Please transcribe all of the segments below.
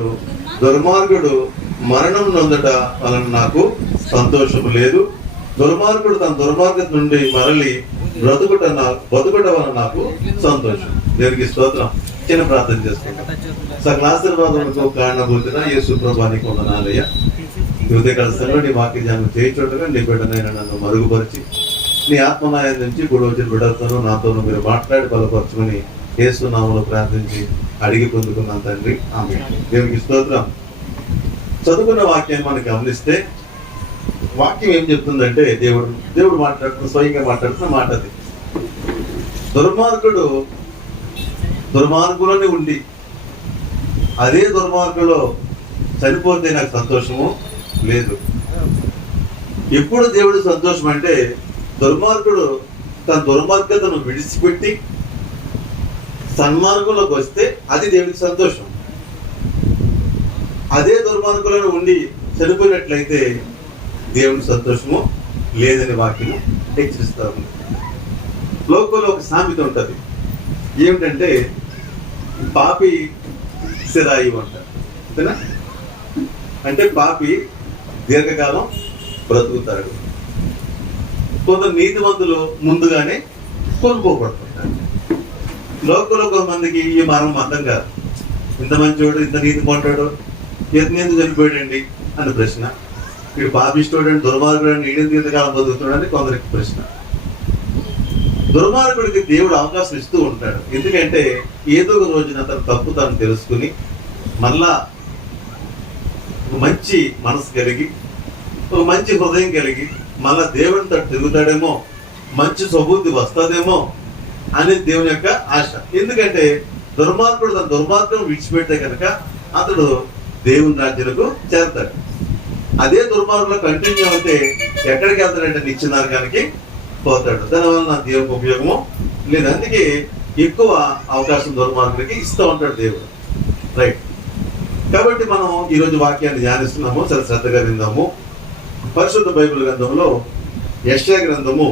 అన్నట్టు దుర్మార్గుడు మరణం నొందట వలన నాకు సంతోషం లేదు. దుర్మార్గుడు తన దుర్మార్గత నుండి మరలి బతుకుట వలన నాకు సంతోషం. దేవునికి స్తోత్రం. చిన్న ప్రార్థన చేసుకుంటాం. సకల ఆశీర్వాదములకు కారణభూతిన యేసు ప్రభువానికి వందనాలయ్యా. ఈ ఉదయకాల సమయంలో నీ వాక్య ధ్యానం చేయించోటగా నీ బిడ్డనైనా నన్ను మరుగుపరిచి నీ ఆత్మనాయం నుంచి కూడా వచ్చిన బిడ్డలతోనూ నాతోనూ మీరు మాట్లాడి బలపరచుకొని యేసు నామములో ప్రార్థించి అడిగి పొందుకున్నాను తండ్రి, ఆమేన్. దేవునికి స్తోత్రం. చదువుకున్న వాక్యాన్ని మనం గమనిస్తే వాక్యం ఏం చెప్తుందంటే దేవుడు మాట్లాడుతున్న, స్వయంగా మాట్లాడుతున్న మాట అది. దుర్మార్గులోనే ఉండి అదే దుర్మార్గులో చనిపోతే నాకు సంతోషము లేదు. ఎప్పుడు దేవుడు సంతోషం అంటే దుర్మార్గుడు తన దుర్మార్గతను విడిచిపెట్టి సన్మార్గంలోకి వస్తే అది దేవుడికి సంతోషం. అదే దుర్మార్గులను ఉండి చనిపోయినట్లయితే దేవుడికి సంతోషము లేదని వాక్యము హెచ్చరిస్తా ఉంది. లోకంలో ఒక సామెత ఉంటుంది. ఏమిటంటే పాపి సిరాయి అంటారు, అంతేనా? అంటే పాపి దీర్ఘకాలం బ్రతుకుతాడు. కొందరు నీతివంతులు ముందుగానే కొనుక్కోబడుతుంటారు. లోకంలో కొంతమందికి ఈ మరణం అర్థం కాదు. ఇంత మంచివాడు, ఇంత నీతి కొంటాడు, ఎందుకు చనిపోయాడండి అని ప్రశ్న. వీడు పాపిష్టోడు, దుర్మార్గుడు, ఈడెందుకు ఇంతకాలం బతుకుతాడని కొందరికి ప్రశ్న. దుర్మార్గుడికి దేవుడు అవకాశం ఇస్తూ ఉంటాడు. ఎందుకంటే ఏదో ఒక రోజున తన తప్పు తాను తెలుసుకుని మళ్ళా మంచి మనసు కలిగి, ఒక మంచి హృదయం కలిగి మళ్ళా దేవునితో తిరుగుతాడేమో, మంచి స్వబుద్ధి వస్తుందేమో అనేది దేవుని యొక్క ఆశ. ఎందుకంటే దుర్మార్గుడు తన దుర్మార్గం విడిచిపెడితే కనుక అతడు దేవుని రాజ్యాలకు చేరతాడు. అదే దుర్మార్గులో కంటిన్యూ అయితే ఎక్కడికి వెళ్తాడంటే నిత్య నరకానికి పోతాడు. దానివల్ల నా దేవునికి ఉపయోగము లేదు. అందుకే ఎక్కువ అవకాశం దుర్మార్గులకి ఇస్తూ ఉంటాడు దేవుడు. రైట్. కాబట్టి మనం ఈరోజు వాక్యాన్ని ధ్యానిస్తున్నాము. చాలా శ్రద్ధగా విందాము. పరిశుద్ధ బైబిల్ గ్రంథంలో యెషయా గ్రంథము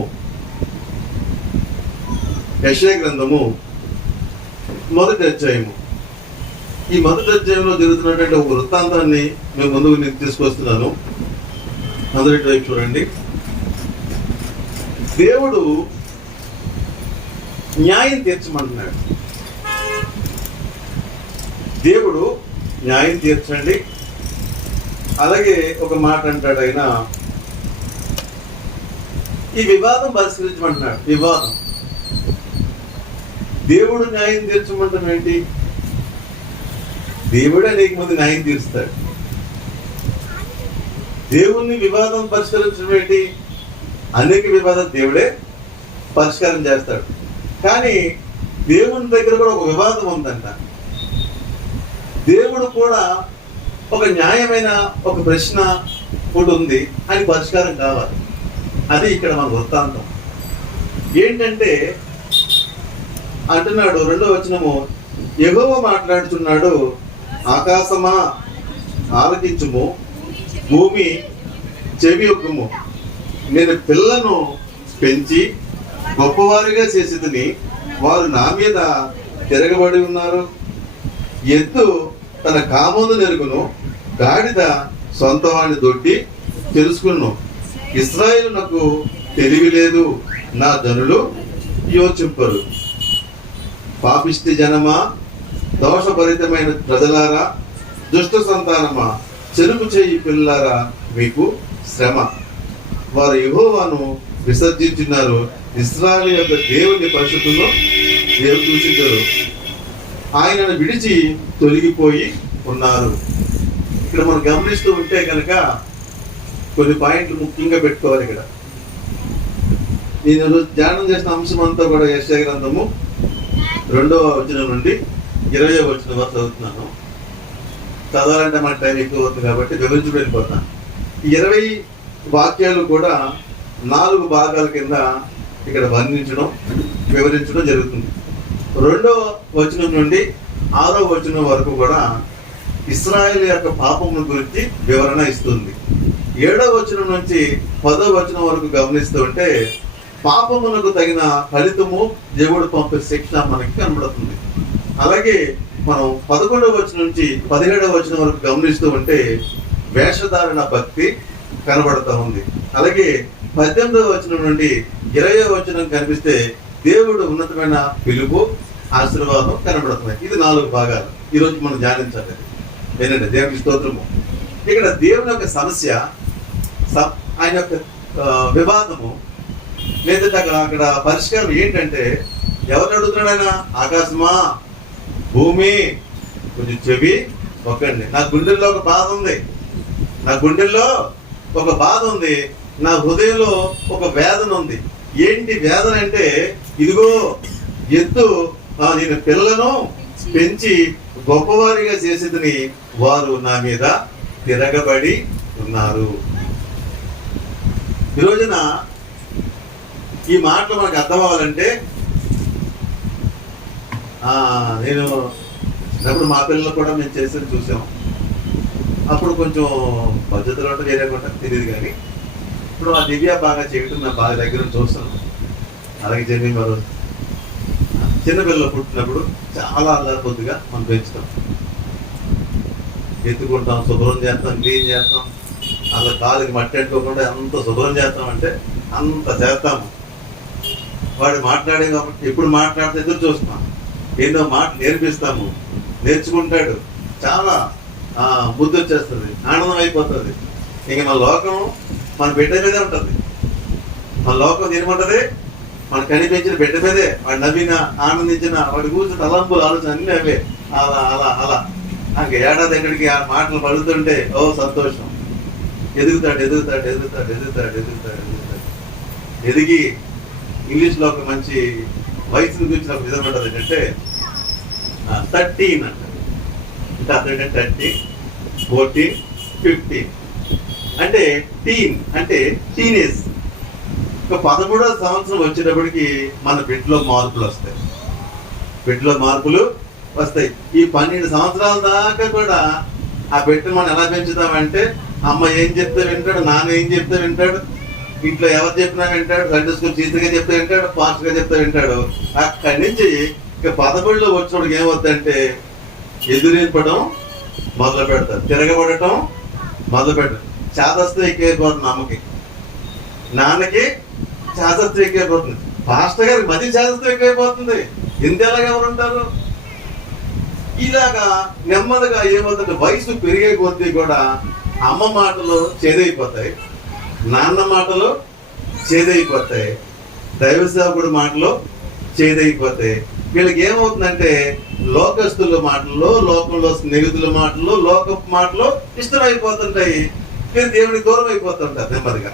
మొదటి అధ్యాయము. ఈ మొదటి అధ్యాయంలో జరుగుతున్నటువంటి ఒక వృత్తాంతాన్ని మేము ముందుకు తీసుకొస్తున్నాను. మొదటి వైపు చూడండి. దేవుడు న్యాయం తీర్చమంటున్నాడు. దేవుడు న్యాయం తీర్చండి. అలాగే ఒక మాట అంటాడు ఆయన, ఈ వివాదం పరిష్కరించమంటున్నాడు. వివాదం దేవుడు న్యాయం తీర్చమంటాం ఏంటి? దేవుడే అనేక మంది న్యాయం తీరుస్తాడు. దేవుణ్ణి వివాదం పరిష్కరించడం ఏంటి? అనేక వివాదాలు దేవుడే పరిష్కారం చేస్తాడు. కానీ దేవుని దగ్గర కూడా ఒక వివాదం ఉందంట. దేవుడు కూడా ఒక న్యాయమైన ఒక ప్రశ్న ఒకటి ఉంది, అది పరిష్కారం కావాలి. అది ఇక్కడ మన వృత్తాంతం. ఏంటంటే అంటున్నాడు 2వ వచనము, యెహోవా మాట్లాడుతున్నాడు, ఆకాశమా ఆలకించుము, భూమి చెవి యొక్కుము. నేను పిల్లను పెంచి గొప్పవారిగా చేసేదని వారు నా మీద తిరగబడి ఉన్నారు. ఎద్దు తన కామందు నెరుగును, గాడిద సొంత వాడిని దొడ్డి తెలుసుకును. ఇశ్రాయేలు నాకు తెలివి లేదు, నా జనులు యోచింపరు. పాపిష్టి జనమా, దోషభరితమైన ప్రజలారా, దుష్ట సంతానమా, చెరుపు చేయి పిల్లారా, మీకు శ్రమ. వారు యెహోవాను విసర్జించున్నారు, ఇశ్రాయేలు యొక్క దేవుని పరిశుద్ధులను దేవుడు దూషించారు, ఆయనను విడిచి తొలగిపోయి ఉన్నారు. ఇక్కడ మనం గమనిస్తూ ఉంటే కనుక కొన్ని పాయింట్లు ముఖ్యంగా పెట్టుకోవాలి. ఇక్కడ నేను ధ్యానం చేసిన అంశం అంతా కూడా యెషయా గ్రంథము 2వ వచనం నుండి 20వ వచనం వరకు చదువుతున్నాను. చదవాలంటే మన టైం ఎక్కువ అవుతుంది కాబట్టి వివరించి వెళ్ళిపోతాను. ఈ 20 వాక్యాలు కూడా 4 భాగాల కింద ఇక్కడ వర్ణించడం, వివరించడం జరుగుతుంది. 2వ వచనం నుండి 6వ వచనం వరకు కూడా ఇశ్రాయేలు యొక్క పాపముల గురించి వివరణ ఇస్తుంది. 7వ వచనం నుంచి 10వ వచనం వరకు గమనిస్తూ ఉంటే పాపమునకు తగిన ఫలితము దేవుడు పంపే శిక్ష మనకి కనబడుతుంది. అలాగే మనం 11వ వచనం నుంచి 17వ వచనం వరకు గమనిస్తూ ఉంటే వేషధారణ భక్తి కనబడుతూ ఉంది. అలాగే 18వ వచనం నుండి 20వ వచనం కనిపిస్తే దేవుడు ఉన్నతమైన పిలుపు, ఆశీర్వాదం కనబడుతున్నాయి. ఇది 4 భాగాలు ఈరోజు మనం ధ్యానించాలి. ఏంటంటే దేవుని స్తోత్రము. ఇక్కడ దేవుని యొక్క సమస్య, ఆయన యొక్క వివాదము, లేదంటే అక్కడ పరిష్కారం ఏంటంటే ఎవరిని అడుగుతున్నాడు ఆయన? ఆకాశమా, భూమి, కొంచెం చెవి ఒక్కండి. నా గుండెల్లో ఒక బాధ ఉంది, నా గుండెల్లో ఒక బాధ ఉంది, నా హృదయంలో ఒక వేదన ఉంది. ఏంటి వేదన అంటే, ఇదిగో ఎత్తు నేను పిల్లలను పెంచి గొప్పవారిగా చేసేదని వారు నా మీద తిరగబడి ఉన్నారు. ఈ రోజున ఈ మాటలు మనకు అర్థం అవ్వాలంటే, నేను అప్పుడు మా పిల్లలు కూడా మేము చేసేది చూసాం. అప్పుడు కొంచెం పద్ధతులు అంటే వేరే కూడా తెలియదు, కానీ ఇప్పుడు ఆ దివ్య బాగా చేయటం నా బాగా దగ్గర చూస్తాను. అలాగే జర్నీ మరో చిన్నపిల్లలు పుట్టినప్పుడు చాలా అల్లరిపొద్దుగా మనం పెంచుతాం, ఎత్తుకుంటాం, శుభ్రం చేస్తాం, క్లీన్ చేస్తాం, అలా కాలుకి మట్టి అంటుకోకుండా ఎంత శుభ్రం చేస్తామంటే అంత చేస్తాము. వాడు మాట్లాడే కాబట్టి ఎప్పుడు మాట్లాడితే ఎదురు చూస్తాం, ఎన్నో మాటలు నేర్పిస్తాము, నేర్చుకుంటాడు, చాలా బుద్ధి వచ్చేస్తుంది, ఆనందం అయిపోతుంది. ఇంక మన లోకం మన బిడ్డ మీదే ఉంటుంది. మన లోకం ఏమంటది? మన కనిపించిన బిడ్డ మీదే. వాడు నవ్విన, ఆనందించిన, వాడి కూర్చున్న తలంపులు, ఆలోచన అన్నీ అవే. అలా అలా అలా నాకు ఏడాది ఎక్కడికి ఆ మాటలు పడుతుంటే ఓ సంతోషం. ఎదుగుతాడు ఎదుగుతాడు ఎదుగుతాడు ఎదుగుతాడు ఎదుగుతాడు ఎదుగుతాడు ఎదిగి ఇంగ్లీష్లో ఒక మంచి వయసుని గురించి ఒక విధంగా ఉంటుంది. ఏంటంటే 13 అంటారు. ఇంకా 13, 14, 15 అంటే టీన్, అంటే టీనేజ్. ఒక 13వ సంవత్సరం వచ్చేటప్పటికి మన బిడ్డలో మార్పులు వస్తాయి, బిడ్డలో మార్పులు వస్తాయి. ఈ 12 సంవత్సరాల దాకా కూడా ఆ బిడ్డను మనం ఎలా పెంచుతామంటే, అమ్మ ఏం చెప్తే వింటాడు, నాన్న ఏం చెప్తే వింటాడు, ఇంట్లో ఎవరు చెప్పినా వింటాడు, సండే స్కూల్ టీచర్గా చెప్తే వింటాడు, పాస్టర్గా చెప్తే వింటాడు. అక్కడి నుంచి ఇక 11లో వచ్చినప్పుడు ఏమవుతుందంటే ఎదురింపడం మొదలు పెడతారు, తిరగబడటం మొదలు పెడతారు. చాదస్తం ఎక్కువైపోతుంది అమ్మకి, నాన్నకి చాదస్తం ఎక్కువైపోతుంది, పాస్టర్ గారికి మధ్య చాదస్తం ఎక్కువైపోతుంది. ఇంతేలాగా ఎవరు ఉంటారు? ఇలాగా నెమ్మదిగా ఏమవుతుందంటే వయసు పెరిగే కొద్దీ కూడా అమ్మ మాటలు చేదైపోతాయి, నాన్న మాటలు చేదైపోతాయి, దైవ సేవకుడి మాటలు చేదైపోతాయి. వీళ్ళకి ఏమవుతుందంటే లోకస్తుల మాటల్లో, లోకంలో స్నేహితుల మాటలు, లోకపు మాటలు ఇష్టమైపోతుంటాయి. వీళ్ళు దేవుడికి దూరం అయిపోతుంటారు నెమ్మదిగా.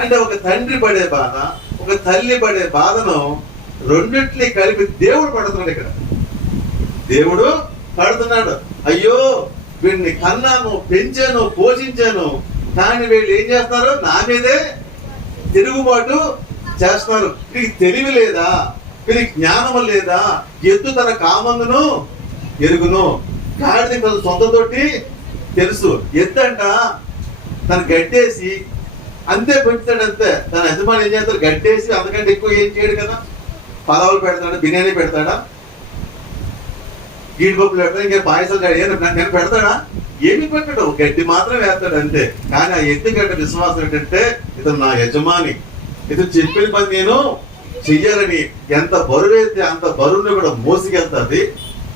అంటే ఒక తండ్రి పడే బాధ, ఒక తల్లి పడే బాధను రెండింటినీ కలిపి దేవుడు పడుతున్నాడు. ఇక్కడ దేవుడు పడుతున్నాడు. అయ్యో వీడిని కన్నాను, పెంచాను, పోషించాను, కానీ వీళ్ళు ఏం చేస్తారు? నా మీదే తిరుగుబాటు చేస్తున్నారు. వీరికి తెలివి లేదా? వీరికి జ్ఞానం లేదా? ఎద్దు తన కామందును ఎరుగును, గాడిద తన సొంత తోటి తెలుసు. ఎద్దంట తను గడ్డేసి అంతే పెంచుతాడు, అంతే. తన యజమాని ఏం చేస్తాడు? గడ్డేసి అంతకంటే ఎక్కువ ఏం చేయడు కదా. పలావులు పెడతాడా? బిర్యానీ పెడతాడా? జీడిపప్పులు పెడతాడు? ఇంకా పాయసాలు నేను పెడతాడా? ఏమి పెట్టడు, గడ్డి మాత్రం వేస్తాడు అంతే. కానీ ఆ ఎత్తుగడ్డ విశ్వాసం ఏంటంటే, ఇతను నా యజమాని, ఇతను చెప్పిన పని నేను చెయ్యాలని. ఎంత బరువు అయితే అంత బరువుని కూడా మోసుకెళ్తుంది.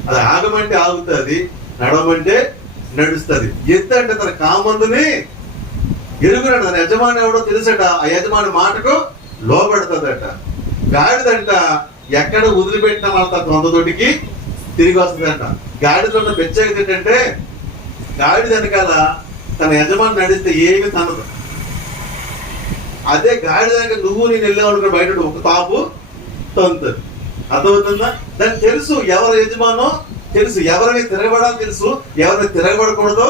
అది ఆగమంటే ఆగుతుంది, నడవమంటే నడుస్తుంది. ఎత్తు అంటే తన కామందుని ఎరుగునట, తన యజమాని ఎవడో తెలుసట, ఆ యజమాని మాటకు లోబడుతుందట. గాడిదంట ఎక్కడ వదిలిపెట్టిన వాళ్ళ తన సొంత తోటికి తిరిగి వస్తుందంట. గాడిలో ఉన్న ప్రత్యేకత ఏంటంటే, గాడిద వెనకాల తన యజమాని నడిస్తే ఏమి తనదు. అదే గాడిద వెనక నువ్వు నేను వెళ్ళావు బయట ఒక తాపు తంతుంది. అర్థమవుతుందా? దానికి తెలుసు ఎవరు యజమానో తెలుసు, ఎవరిని తిరగబడాలో తెలుసు, ఎవరిని తిరగబడకూడదో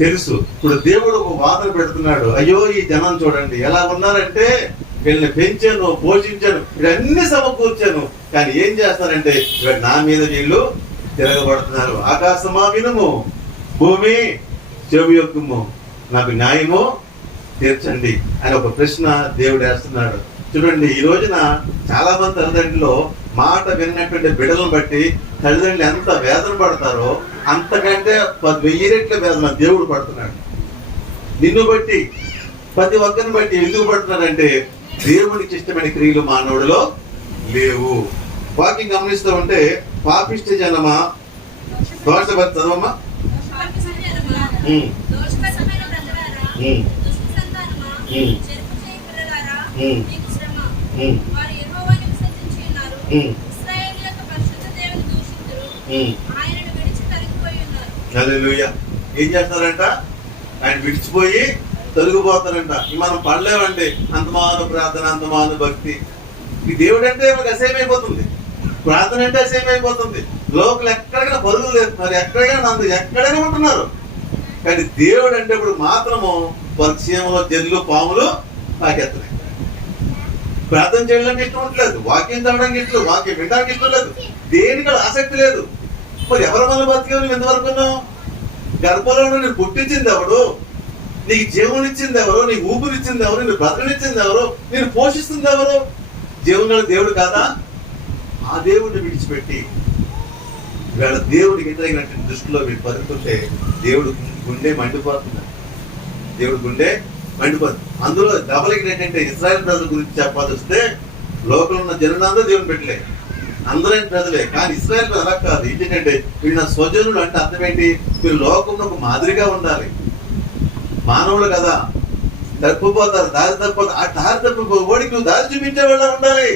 తెలుసు. ఇప్పుడు దేవుడు ఒక వాదన పెడుతున్నాడు. అయ్యో ఈ జనం చూడండి ఎలా ఉన్నారంటే, వీళ్ళని పెంచాను, పోషించాను, వీళ్ళన్నీ సమకూర్చాను, కానీ ఏం చేస్తారంటే నా మీద వీళ్ళు తిరగబడుతున్నారు. ఆకాశమా వినుము, భూమి చెవి యొక్కుము, నాకు న్యాయము తీర్చండి అని ఒక ప్రశ్న దేవుడు వేస్తున్నాడు. చూడండి, ఈ రోజున చాలా మంది తల్లిదండ్రులు మాట విన్నటువంటి బిడ్డలను బట్టి తల్లిదండ్రులు ఎంత వేదన పడతారో అంతకంటే 10,000 రెట్ల వేదన దేవుడు పడుతున్నాడు. నిన్ను బట్టి, ప్రతి ఒక్కరిని బట్టి ఎందుకు పడుతున్నాడంటే దేవునికి ఇష్టమైన క్రియలు మానవుడిలో లేవు. వాక్యం గమనిస్తూ ఉంటే పాపిష్టి జనమా, దోషపతి చదవమ్మా. హల్లెలూయా. ఏం చేస్తారంట? ఆయన విడిచిపోయి తొలగిపోతారంట. మనం పడలేమండి, అంతమాన ప్రార్థన, అంతమాన భక్తి. ఈ దేవుడు అంటే అసహ్యమైపోతుంది, ప్రార్థన అంటే అసహ్యమైపోతుంది. లోకలు ఎక్కడికైనా పరుగులు చేస్తున్నారు, ఎక్కడైనా ఉంటున్నారు. కానీ దేవుడు అంటే ఇప్పుడు మాత్రము వర్షంలో జల్లు పాములు తాకెత్తున్నాయి. ప్రార్థన చేయడానికి ఇష్టం ఉండలేదు, వాక్యం చదవడానికి ఇష్టం, వాక్యం వినడానికి ఇష్టం లేదు, దేనికి ఆసక్తి లేదు. మరి ఎవరి వల్ల బతికేవు? ఎంతవరకు ఉన్నావు? గర్భంలో నేను పుట్టించింది ఎవడు? నీకు జీవనిచ్చింది ఎవరు? నీకు ఊపిరిచ్చింది ఎవరు? నీకు బ్రతకనిచ్చింది ఎవరు? నేను పోషిస్తుంది ఎవరు? జీవన దేవుడు కాదా? ఆ దేవుడిని విడిచిపెట్టి వీళ్ళ దేవుడికి వ్యతిరేకమైన దృష్టిలో వీళ్ళు బతుకుతుంటే దేవుడు గుండె మండిపోతుంది. దేవుడు గుండె మండిపోతుంది. అందులో డబల్కి ఏంటంటే ఇశ్రాయేల్ ప్రజల గురించి చెప్పాల్సి వస్తే లోకంలో ఉన్న జనులందరూ దేవుని పెట్టలే, అందరూ ప్రజలే. కానీ ఇశ్రాయేల్ ప్రజలు అలా కాదు. ఏంటంటే వీళ్ళు నా స్వజనులు అంటే అర్థం ఏంటి? మీరు లోకంలో ఒక మాదిరిగా ఉండాలి. మానవులు కదా, తప్పిపోతారు, దారి తప్పిపోతారు. ఆ దారి తప్పిపోడికి నువ్వు దారి చూపించేవాళ్ళ ఉండాలి.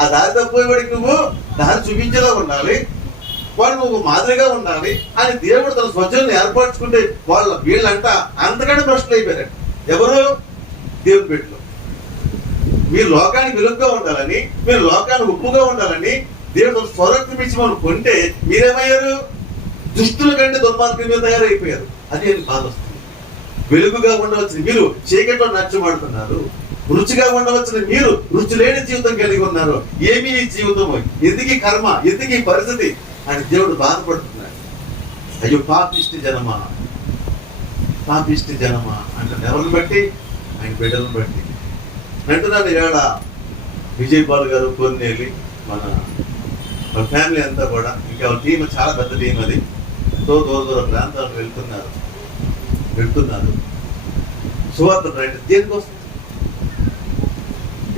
ఆ దారి తప్పిపోయేవాడికి నువ్వు దారి చూపించేలా ఉండాలి. వాళ్ళు నువ్వు మాదిరిగా ఉండాలి అని దేవుడు తన స్వజనులను ఏర్పరచుకుంటే వీళ్ళంట అంతకంటే భ్రష్టులు అయిపోయారు. ఎవరు? దేవుని బిడ్డలు. మీరు లోకానికి వెలుగుగా ఉండాలని, మీరు లోకానికి ఉప్పుగా ఉండాలని దేవుడు స్వరక్తం ఇచ్చి మనం కొంటే మీరేమయ్యారు? దుష్టుల కంటే దుర్మార్గం మీద తయారైపోయారు. అది అని బాధ వస్తుంది. వెలుగుగా ఉండవలసిన మీరు చీకట్లో నచ్చబడుతున్నారు, రుచిగా ఉండవలసిన మీరు రుచి లేని జీవితం కలిగి ఉన్నారు. ఏమి ఈ జీవితము? ఎందుకు కర్మ? ఎందుకు ఈ పరిస్థితి అని దేవుడు బాధపడుతున్నాడు. అయ్యో పాపిష్టి జనమా, పాపిష్టి జనమా అంటే ఎవరిని బట్టి? ఆయన బిడ్డలను బట్టి అంటున్నాను. ఇవాళ విజయ్ బాలు గారు, కోరినేలి, మన ఫ్యామిలీ అంతా కూడా, ఇంకా టీం చాలా పెద్ద టీం, అది దూర ప్రాంతాలకు వెళ్తున్నారు. సువార్త ప్రకటించాలి. దేనికోసం?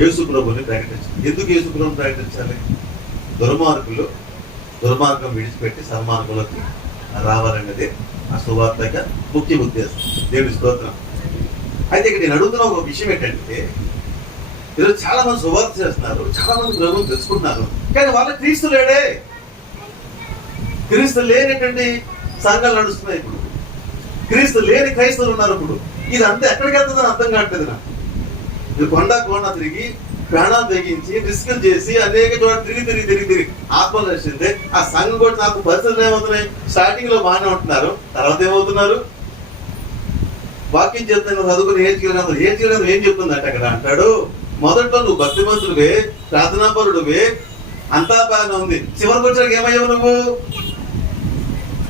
యేసు ప్రభుని ప్రకటించాలి. ఎందుకు యేసు ప్రభుని ప్రకటించాలి? దుర్మార్గం విడిచిపెట్టి సన్మార్గంలోకి రావాలన్నది ఆ సువార్త ముఖ్య ఉద్దేశం. దేవుడి స్తోత్రం. అయితే ఇక్కడ నేను అడుగుతున్న ఒక విషయం ఏంటంటే, ఈరోజు చాలా మంది సువార్త చేస్తున్నారు, చాలా మంది ప్రభువుని తెలుసుకుంటున్నారు, కానీ వాళ్ళకి క్రీస్తు లేడే. క్రీస్తు లేనటువంటి సంఘాలు నడుస్తున్నాయి ఇప్పుడు. క్రీస్తు లేని క్రైస్తవులు ఉన్నారు ఇప్పుడు. ఇదంతా ఎక్కడికి వెళ్తుందని అర్థం కావట్లేదు నాకు. ఇది కొండ తిరిగి ప్రాణాలు తెగించి రిస్కులు చేసి అనేక చోట్ల తిరిగి ఆత్మలు నచ్చింది. ఆ సంఘం కూడా నాకు పరిస్థితులు ఏమవుతున్నాయి? స్టార్టింగ్ లో బాగానే ఉంటున్నారు, తర్వాత ఏమవుతున్నారు? వాక్యం చెప్తున్నారు, చదువుకుని ఏడ్చిగ్రంథం ఏం చెప్తుందంటే అక్కడ అంటాడు, మొదట్లో నువ్వు భక్తిమంతుడివే, ప్రార్థనాపరుడివే, అంతా బాగానే ఉంది. చివరికి వచ్చాక ఏమయ్యావు? నువ్వు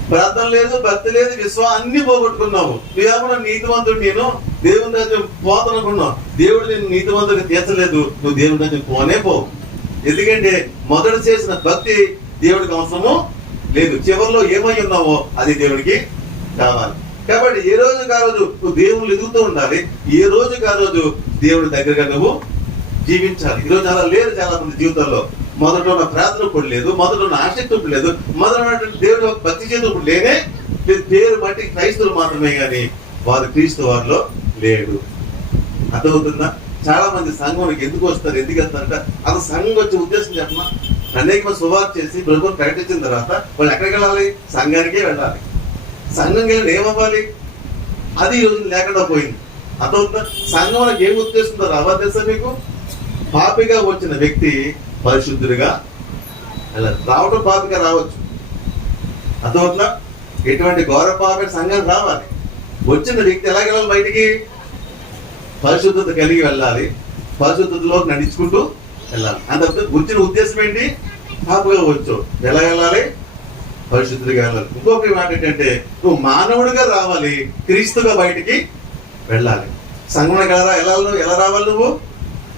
ప్రార్థన లేదు, భక్తి లేదు, అన్ని పోగొట్టుకున్నావు. నువ్వేమన్నా నీతివంతుడు, నేను దేవుని రాజ్యం పోతానుకున్నావు. దేవుడు నేను నీతివంతుడిని తీర్చలేదు, నువ్వు దేవుని రాజ్యం పోనే పోవు. ఎందుకంటే మొదట చేసిన భక్తి దేవుడికి అవసరము లేదు. చివరిలో ఏమై ఉన్నావో అది దేవుడికి కావాలి. కాబట్టి ఏ రోజు కారోజు నువ్వు దేవుళ్ళు ఎదుగుతూ ఉండాలి. ఏ రోజు కారోజు దేవుడి దగ్గరగా నువ్వు జీవించాలి. ఈరోజు అలా లేదు చాలా మంది జీవితాల్లో. మొదట ఉన్న ప్రార్థన ఇప్పుడు లేదు, మొదట ఉన్న ఆసక్తి ఇప్పుడు లేదు, మొదట దేవుడు భక్తి చేతి ఇప్పుడు లేనే లేదు. పేరు బట్టి క్రైస్తవులు మాత్రమే కానీ వారు క్రీస్తు వారిలో లేడు. అర్థమవుతుందా? చాలా మంది సంఘంలోకి ఎందుకు వస్తారు, ఎందుకు వెళ్తారంట? అసలు సంఘం వచ్చే ఉద్దేశం చెప్పమా? అనేక మంది సువార్త చేసి ప్రభుత్వం ప్రకటించిన తర్వాత వాళ్ళు ఎక్కడికి వెళ్ళాలి? సంఘానికే వెళ్ళాలి. సంఘం వెళ్ళి ఏమవ్వాలి? అది ఈ రోజు లేకుండా పోయింది. అర్థమవుతుందా? సంఘంలోకి ఏం ఉద్దేశంతో రావాలి తెలుసా మీకు? పాపిగా వచ్చిన వ్యక్తి పరిశుద్ధుడిగా వెళ్ళాలి. రావడం పాపిగా రావచ్చు, అర్థమవుతుందా? ఎటువంటి ఘోర పాపి సంఘం రావాలి. వచ్చిన వ్యక్తి ఎలా వెళ్ళాలి? బయటికి పరిశుద్ధత కలిగి వెళ్ళాలి, పరిశుద్ధతలో నడుచుకుంటూ వెళ్ళాలి. అంత వచ్చిన ఉద్దేశం ఏంటి? పాపగా వచ్చు, ఎలా వెళ్ళాలి? పరిశుద్ధుడిగా వెళ్ళాలి. ఇంకొక మాట ఏంటంటే, నువ్వు మానవుడిగా రావాలి, క్రీస్తుగా బయటికి వెళ్ళాలి. సంఘంలో ఎలా రావాలి? నువ్వు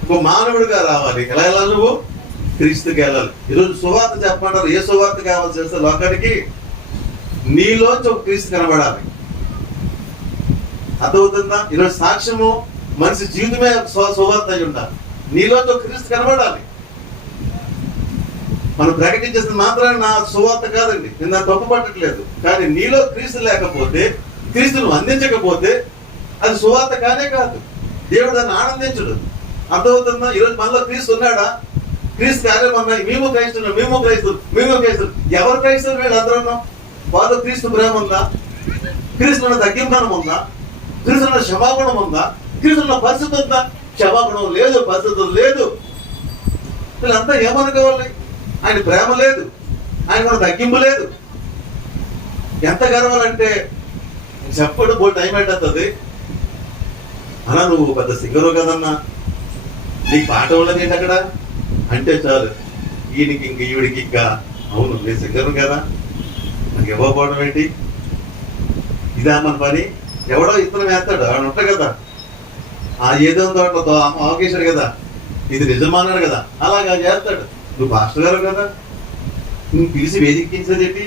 ఒక మానవుడిగా రావాలి. ఎలా వెళ్ళాలి? నువ్వు క్రీస్తుకి వెళ్ళాలి. ఈరోజు సువార్త చెప్పమంటారు. ఏ సువార్త కావాల్సి వస్తే లోకానికి నీలోంచి ఒక క్రీస్తు కనబడాలి. అర్థమవుతుందా? ఈరోజు సాక్ష్యము మనిషి జీవితమే సువార్త అయి ఉండాలి. నీలోంచి ఒక క్రీస్తు కనబడాలి. మనం ప్రకటించేసిన మాత్రాన్ని నా సువార్త కాదండి, నేను దాన్ని తప్పు పట్టట్లేదు. కానీ నీలో క్రీస్తు లేకపోతే, క్రీస్తును అందించకపోతే అది సువార్త కానే కాదు. దేవుడు దాన్ని ఆనందించడు. అర్థమవుతుందా? ఈరోజు మనలో క్రీస్తు ఉన్నాడా? క్రీస్తు కార్యం ఉన్నాయి. మేము క్రైస్తులు, మేము క్రైస్తులు, మేము క్రైస్తులు. ఎవరు క్రైస్తులు? వీళ్ళు అందరూ ఉన్నాం. వాళ్ళు క్రీస్తు ప్రేమ ఉందా? క్రీస్తున్న తగ్గింపనం ఉందా? క్రీస్తున్న క్షమాగుణం ఉందా? క్రీస్తున్న పరిస్థితి ఉందా? క్షమాగుణం లేదు, పరిస్థితులు లేదు. వీళ్ళంతా ఏమనుకోవాలి? ఆయన ప్రేమ లేదు, ఆయన మన తగ్గింపు లేదు. ఎంత గర్వాలంటే చెప్పడు. బోల్ టైం అయిపోతుంది అన్నా, నువ్వు పెద్ద సింగరు కదన్నా, నీకు పాట ఉన్నది ఏంటి అక్కడ అంటే చాలు ఈయనకి ఇంక ఈవిడికి ఇంకా అవును నేను సింగరు కదా, నాకు ఇవ్వకపోవడం ఏంటి? ఇదా మన పని? ఎవడో ఇతరం వేస్తాడు, ఆవిడ ఉంటాడు కదా, ఆ ఏదో తోటతో అవకేశాడు కదా, ఇది నిజమన్నాడు కదా, అలాగా చేస్తాడు. నువ్వు పాస్టర్ గారు కదా, నువ్వు పిలిచి వేదికించేది ఏంటి?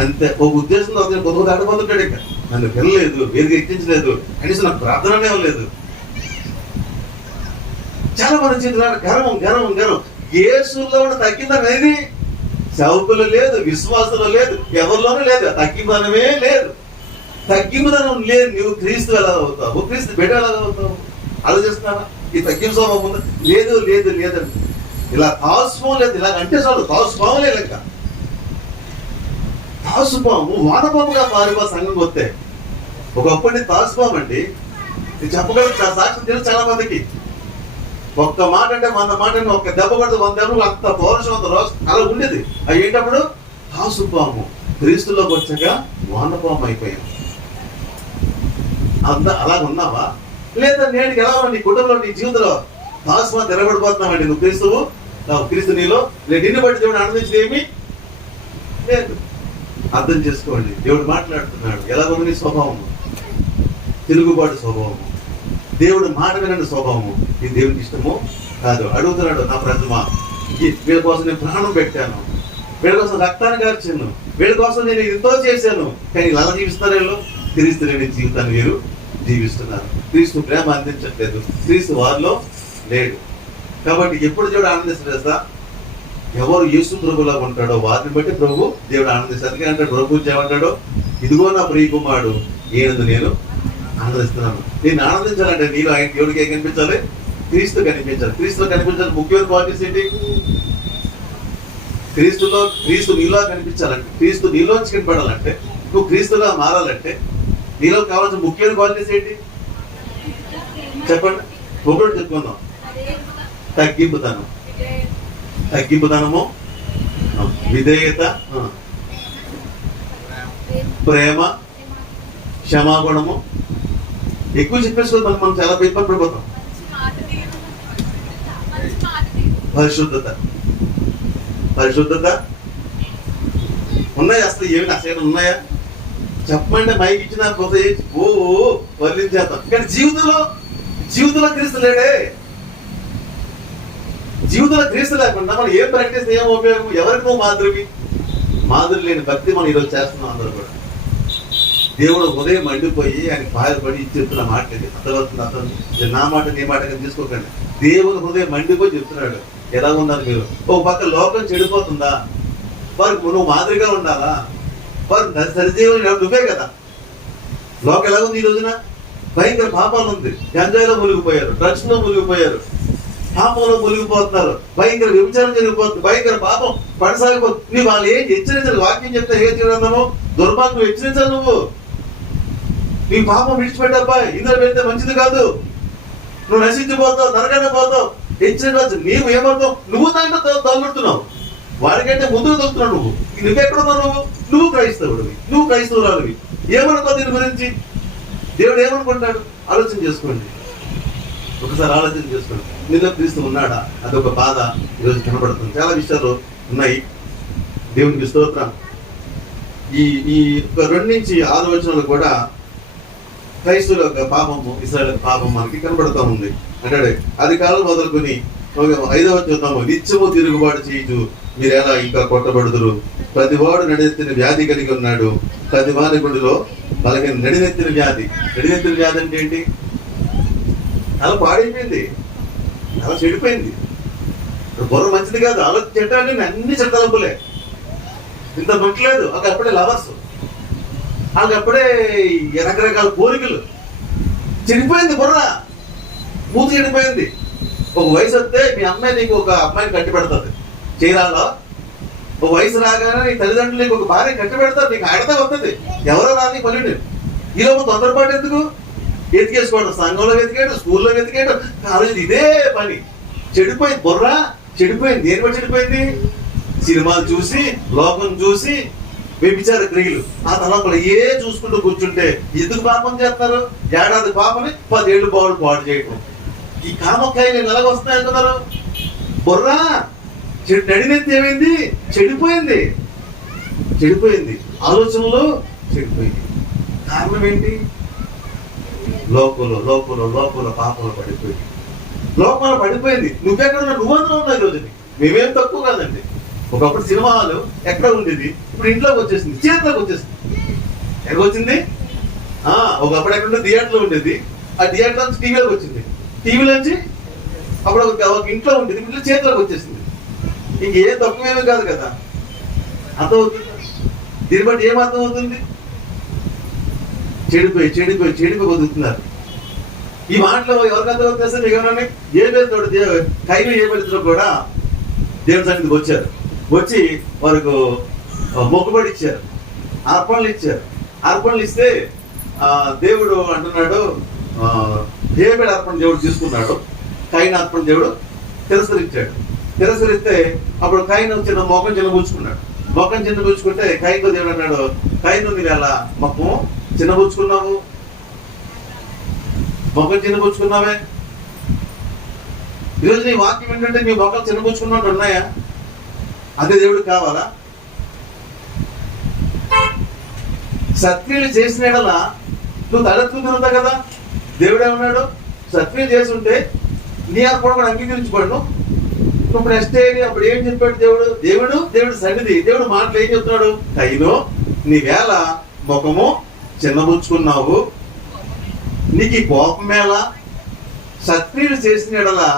అంతే ఒక ఉద్దేశంతో కొద్దిగా దాటిపోతుంటాడు. ఇంకా నన్ను పిల్లలేదు, వేదిక ఎక్కించలేదు, కనీసం నాకు ప్రార్థననే ఇవ్వలేదు. చాలా మంది చెప్తున్నారు గర్వం గర్వం గర్వం. యేసులో ఉన్న తగ్గిందనేది చౌకులు లేదు, విశ్వాసంలో లేదు, ఎవరిలోనూ లేదు. తగ్గిందనమే లేదు, తగ్గింపుదనం లేదు. నువ్వు క్రీస్తు ఎలా అవుతావు? క్రీస్తు బిడ్డ ఎలా అవుతావు? ఆలోచిస్తున్నావా? ఈ తగ్గింపు స్వభావం ఉందా? లేదు లేదు లేదండి. ఇలా తాసుపాము లేదు, ఇలా అంటే చాలు తాసుపాములే లెక్క. తాసుపాము వానపాముగా మారిపో సంఘం వస్తే. ఒకప్పటి తాసుపాము అండి, చెప్పగలరు సాక్ష్యం తెలుసు చాలా మందికి. ఒక్క మాట అంటే 100 మాటని, ఒక్క దెబ్బ కొడితే 100 దెబ్బలు, అంత పౌరుషం, అంత రోజు అలా ఉండేది. అవి ఏంటప్పుడు తాసుపాము. క్రీస్తులోకి వచ్చాక వానపాము అయిపోయాం. అంత అలా ఉన్నావా? లేదా నేను ఎలా నీ కుటుంబంలో నీ జీవితంలో తాసుమా తెరబడిపోతున్నావండి. నువ్వు క్రీస్తువు, క్రీస్తు నీలో నిన్ను బట్టి దేవుడు ఆనందించేది ఏమి లేదు. అర్థం చేసుకోండి, దేవుడు మాట్లాడుతున్నాడు. ఎలా ఉంది నీ స్వభావము? తిరుగుబాటు స్వభావము, దేవుడు మాట వినని స్వభావము. ఇది దేవుడికి ఇష్టము కాదు. అడుగుతున్నాడు, నా ప్రజమా, వీళ్ళ కోసం నేను ప్రాణం పెట్టాను, వీళ్ళ కోసం రక్తాన్ని కార్చాను, వీళ్ళ కోసం నేను ఎంతో చేశాను, కానీ ఇలా జీవిస్తారు వీళ్ళు. క్రీస్తు లేని జీవితాన్ని వీరు జీవిస్తున్నారు. క్రీస్తు ప్రేమ అందించట్లేదు, క్రీస్తు వారిలో లేడు. కాబట్టి ఎప్పుడు దేవుడు ఆనందిస్తాడా? ఎవరు యేసు ప్రభులా ఉంటాడో వారిని బట్టి ప్రభు దేవుడు ఆనందిస్తాడు. అందుకే అంటాడు, ప్రభు ఏమంటాడు? ఇదిగో నా ప్రియ కుమారుడు, ఈయనందు నేను ఆనందిస్తున్నాను. నేను ఆనందించాలంటే నీలో ఆయన దేవుడికి ఏం కనిపించాలి? క్రీస్తు కనిపించాలి. క్రీస్తులో కనిపించాలి. ముఖ్యమైన క్వాలిటీస్ ఏంటి? క్రీస్తు నీలో కనిపించాలంటే, క్రీస్తు నీలోంచి కనపడాలంటే, నువ్వు క్రీస్తుగా మారాలంటే నీలో కావాల్సిన ముఖ్యమైన క్వాలిటీస్ ఏంటి చెప్పండి? ఒకటి చెప్పుకుందాం. తగ్గింపుతనం, తగ్గింపుతనము, విధేయత, ప్రేమ, క్షమాగుణము. ఎక్కువ చెప్పేసుకోవద్దు, మనం చాలా ఇబ్బంది పడిపోతాం. పరిశుద్ధత, పరిశుద్ధత ఉన్నాయా? అసలు ఏమి అసలు ఉన్నాయా చెప్పండి? మైకి ఇచ్చిన ఓ వర్లించేస్తాం. కానీ జీవితంలో క్రీస్తు లేడే. జీవితంలో క్రీస్తు లేకుండా మనం ఏం ప్రాక్టీస్, ఏం ఉపయోగం? ఎవరికి నువ్వు మాదిరి లేని భక్తి మనం ఈరోజు చేస్తున్నాం అందరూ కూడా. దేవుడు ఉదయం మండిపోయి ఆయన బాధపడి చెప్తున్న మాట ఇది అర్థమవుతుంది. అర్థం నా మాట నీ మాట తీసుకోకండి. దేవుడు హృదయం మండిపోయి చెప్తున్నాడు, ఎలా ఉన్నారు మీరు? ఒక పక్క లోకం చెడిపోతుందా? వారికి నువ్వు మాదిరిగా ఉండాలా? వారు సరిజీవనం నువ్వే కదా. లోకం ఎలా ఉంది ఈ రోజున? భయంకర పాపాలు ఉంది. గంజాయిలో మునిగిపోయారు, డ్రగ్స్ లో మునిగిపోయారు, పాపంలో మునిగిపోతున్నారు, భయంకర వ్యభిచారం జరిగిపోతుంది, భయంకర పాపం కొనసాగిపోతుంది. నీ వాళ్ళు ఏం హెచ్చరించాలి? వాక్యం చెప్తే ఏ గ్రంథము దుర్మార్గం హెచ్చరించాలి. నువ్వు నీ పాపం విడిచిపెట్టబ్బా, ఇందులో పెడితే మంచిది కాదు, నువ్వు నశించిపోతావు, నరకనే పోతావు, హెచ్చరించవచ్చు. నీవు ఏమవుతావు? నువ్వు దాంట్లో తల్లుతున్నావు, వాడికంటే ముందుకు తొలుతున్నావు. నువ్వెక్కడున్నావు? నువ్వు క్రైస్తవుడివి, నువ్వు క్రైస్తవురాలివి. ఏమనుకో దీని గురించి? దేవుడు ఏమనుకుంటాడు? ఆలోచన చేసుకోండి, ఒకసారి ఆలోచన చేసుకోండి. నీలో క్రీస్తు ఉన్నాడా? అదొక బాధ ఈరోజు కనబడుతుంది. చాలా విషయాలు ఉన్నాయి. దేవునికి స్తోత్రం. ఈ 2 నుంచి 6 వచనాలు కూడా క్రైస్తవుల యొక్క పాపము, ఇశ్రాయేలు యొక్క పాపం మనకి కనబడుతూ ఉంది. అంటాడు అది కాలం మొదలుకొని 5వ చూద్దాము, నిత్యము తిరుగుబాటు చేయొచ్చు మీరు ఎలా ఇంకా కొట్టబడుదురు. ప్రతివాడు నడినెత్తిన వ్యాధి కలిగి ఉన్నాడు, ప్రతి వారి గుండెలో వాళ్ళకి నడినెత్తిన వ్యాధి. నడినెత్తిన వ్యాధి అంటే ఏంటి? అలా పాడైపోయింది, అలా చెడిపోయింది. బుర్ర మంచిది కాదు, ఆలోచించటాన్ని అన్ని చెడ్డలప్పులే. ఇంత నొట్టలేదు, అది అప్పుడే లవర్స్, వాళ్ళకి అప్పుడే రకరకాల కోరికలు. చెడిపోయింది బుర్ర, పూర్తి చెడిపోయింది. ఒక వయసు వస్తే మీ అమ్మాయి నీకు ఒక అమ్మాయిని కట్టి పెడుతుంది చీరాలో. ఒక వయసు రాగానే నీ తల్లిదండ్రులు నీకు ఒక భార్య కట్టి పెడతారు, నీకు ఆడతా వస్తుంది. ఎవరో రాని పని. ఈలోపు తొందరపాటు ఎందుకు? వెతికేసుకోవడం, సంఘంలో వెతికేయడం, స్కూల్లో వెతికేయడం, కాలేజీ, ఇదే పని. చెడిపోయింది బుర్ర, చెడిపోయింది. దేని బట్టి చెడిపోయింది? సినిమాలు చూసి, లోకం చూసి, వ్యభిచార క్రియలు. ఆ తలంపులు చూసుకుంటూ కూర్చుంటే ఎందుకు పాపం చేస్తారు? ఏడాది పాపని 10 ఏళ్ళు బావులు పాడు చేయటం. ఈ కామకాయలు ఎలాగొస్తున్నాయి అంటున్నారు? బుర్ర నడినెత్తి ఏమైంది? చెడిపోయింది, చెడిపోయింది. ఆలోచనలు చెడిపోయింది. కారణం ఏంటి? లోపల పాపంలో పడిపోయింది. లోపల పడిపోయింది. నువ్వెక్కడ నువ్వందరూ ఉన్నాయి రోజుని. మేమేం తక్కువ కాదండి. ఒకప్పుడు సినిమా హాలు ఎక్కడ ఉండేది, ఇప్పుడు ఇంట్లోకి వచ్చేసింది, చేతిలోకి వచ్చేసింది. ఎక్కడ వచ్చింది? ఒకప్పుడు ఎక్కడ థియేటర్లో ఉండేది, ఆ థియేటర్ నుంచి టీవీలోకి వచ్చింది, టీవీ నుంచి అప్పుడు ఒక ఇంట్లో ఉండేది, ఇంట్లో చేతిలోకి వచ్చేసింది. ఇంకేం తక్కువేమీ కాదు కదా. అర్థమవుతుంది? దీన్ని బట్టి ఏం అర్థం అవుతుంది? చెడిపోయి బతుకుతున్నారు. ఈ మాటలో ఎవరికి అర్థం అవుతుంది? మీకు ఏమన్నా ఏ పేరుతో కైలు ఏ పేరుతో కూడా దేవుని సన్నిధికి వచ్చారు. వచ్చి వారికి మొక్కుబడి ఇచ్చారు, అర్పణలు ఇచ్చారు. అర్పణలు ఇస్తే దేవుడు అంటున్నాడు, హేబెల్ అర్పణ దేవుడు తీసుకున్నాడు, కైన్ అర్పణ దేవుడు తిరస్కరించాడు. తిరస్కరిస్తే అప్పుడు కైన్ మొఖం చిన్నబుచ్చుకున్నాడు. మొఖం చిన్నబుచ్చుకుంటే కైన్తో దేవుడు అన్నాడు, కైన్ నువ్వు ఎలా మొఖం చిన్నబుచ్చుకున్నావు? మొఖం చిన్నబుచ్చుకున్నావే. ఈరోజు నీ వాక్యం ఏంటంటే నీ మొఖం చిన్నబుచ్చుకున్నట్టు ఉన్నాయా? అదే దేవుడికి కావాలా? సత్క్రియలు చేసిన ఎడలా నువ్వు తలెత్తుకుంటున్నా కదా. దేవుడు ఏమన్నాడు? సత్క్రియలు చేస్తుంటే నీ అర్పణ కూడా అంగీకరించబడను. ఇప్పుడు నెక్స్ట్ అప్పుడు ఏం చెప్పాడు దేవుడు సన్నిధి. దేవుడు మాటలు ఏం చెప్తున్నాడు? కైను నీ వేళ ముఖము చిన్నబుచ్చుకున్నావు, నీకు ఈ కోపం ఎలా? సత్క్రియలు చేసిన ఎడలా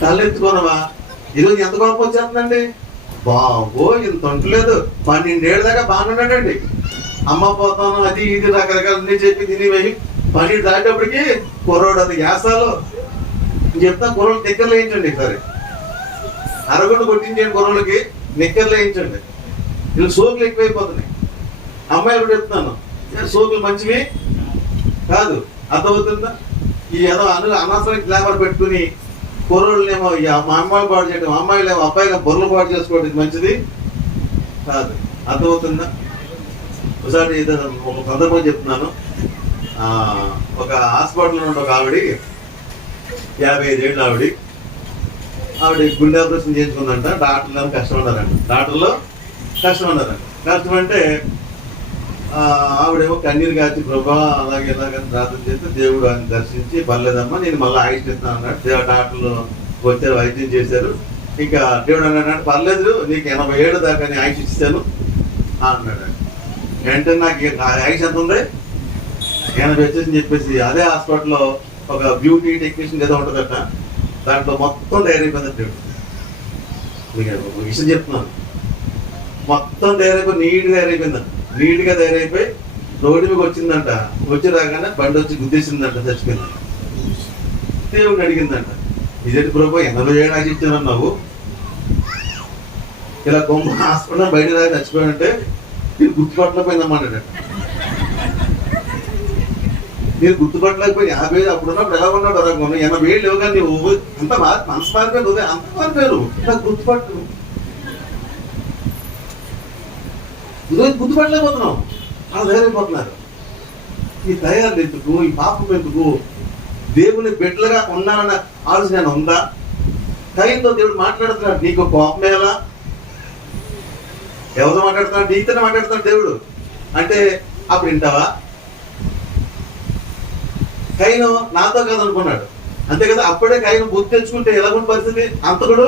తలెత్తుకోనవా? ఈరోజు ఎంత కోపం వచ్చేస్తుందండి బాబో. ఇంత ఉండలేదు. 12 ఏళ్ళ దాకా బాగున్నాడండి. అమ్మ పోతాను అది ఇది రకరకాల అన్ని చెప్పి తినేవి. 12 దాటేటప్పటికి కుర్రోడు అది యాసాలు చెప్తా. కుర్రోళ్ళు నిక్కర్లు వేయించండి. సరే అరగొండ కొట్టించండి, కుర్రోళ్ళకి నిక్కర్లు వేయించండి. వీళ్ళు సోకులు ఎక్కువైపోతున్నాయి. అమ్మాయిలు కూడా చెప్తున్నాను, సోకులు మంచివి కాదు. అర్థమవుతుందా? ఈ ఏదో అనవసరం గ్లామర్ పెట్టుకుని కుర్రోళ్ళనేమో మా అమ్మాయిలు పాడు చేయడం, అమ్మాయిలేమో అబ్బాయిలు బొర్రలు పాడు చేసుకోవడం మంచిది కాదు. అర్థమవుతుందా? ఒకసారి ఒక సందర్భం చెప్తున్నాను. ఒక హాస్పిటల్లో ఉన్న ఒక ఆవిడ, 55 ఏళ్ళు ఆవిడ గుండె ఆపరేషన్ చేయించుకుందంట. డాక్టర్లు కష్టం అన్నారంట. కష్టం అంటే ఆవిడేమో కన్నీరు కాచి ప్రభా అలాగే ఎలాగని ప్రార్థన చేస్తే దేవుడు ఆయన దర్శించి పర్లేదమ్మా నేను మళ్ళీ ఆయుష్ ఇస్తాను అన్నాడు. డాక్టర్లు వచ్చారు, వైద్యం చేశారు. ఇంకా దేవుడు అన్నాడు, పర్లేదు నీకు 87 దాకా నేను ఆయుష్ ఇస్తాను అన్నాడు. వెంటనే నాకు ఆయుష్ ఎంత ఉంది? 80 వచ్చేసి చెప్పేసి అదే హాస్పిటల్లో ఒక బ్యూటీ టెక్నీషియన్ ఏదో ఉంటుందట, దాంట్లో మొత్తం తయారైపోయిందంట. దేవుడు మీకు ఒక విషయం చెప్తున్నాను, మొత్తం నీట్గా తయారైపోయి రోడ్డు మీకు వచ్చిందంట. వచ్చి రాగానే బండి వచ్చి గుద్దేసిందంట, చచ్చిపోయిందంట. దేవుడిని అడిగిందంట, ఇదేంటి ప్రభు 80 ఏళ్ళు ఆశించానన్నావు, ఇలా కొమ్మ హాస్పిటల్ బయట దాకా చచ్చిపోయానంటే నేను గుర్తుపట్టలేకపోయిందమ్మాడట. నేను గుర్తుపట్టలేకపోయి 50 ఏళ్ళు అప్పుడున్నప్పుడు ఎలా ఉన్నాడు అలాగ 80 ఏళ్ళు లేవు కానీ నువ్వు అంత మనసు మారిపోయారు, అంత మారిపోయారు. నాకు గుర్తుపట్టు ఈరోజు గుర్తుపట్టలేకపోతున్నాం. అలా తయారైపోతున్నారు. ఈ తయారు ఎందుకు? ఈ పాపం ఎందుకు? దేవుని బిడ్డలుగా ఉన్నానన్న ఆలోచన ఉందా? కైన్తో దేవుడు మాట్లాడుతున్నాడు, నీకు కోపం ఎలా? ఎవరితో మాట్లాడుతున్నాడు? నీతోనే మాట్లాడుతున్నాడు దేవుడు. అంటే అప్పుడు వింటావా? కయను నాతో కదా అనుకున్నాడు, అంతే కదా. అప్పుడే కయను బుద్ధి తెచ్చుకుంటే ఎలాగుంది పరిస్థితి? అంతకుడు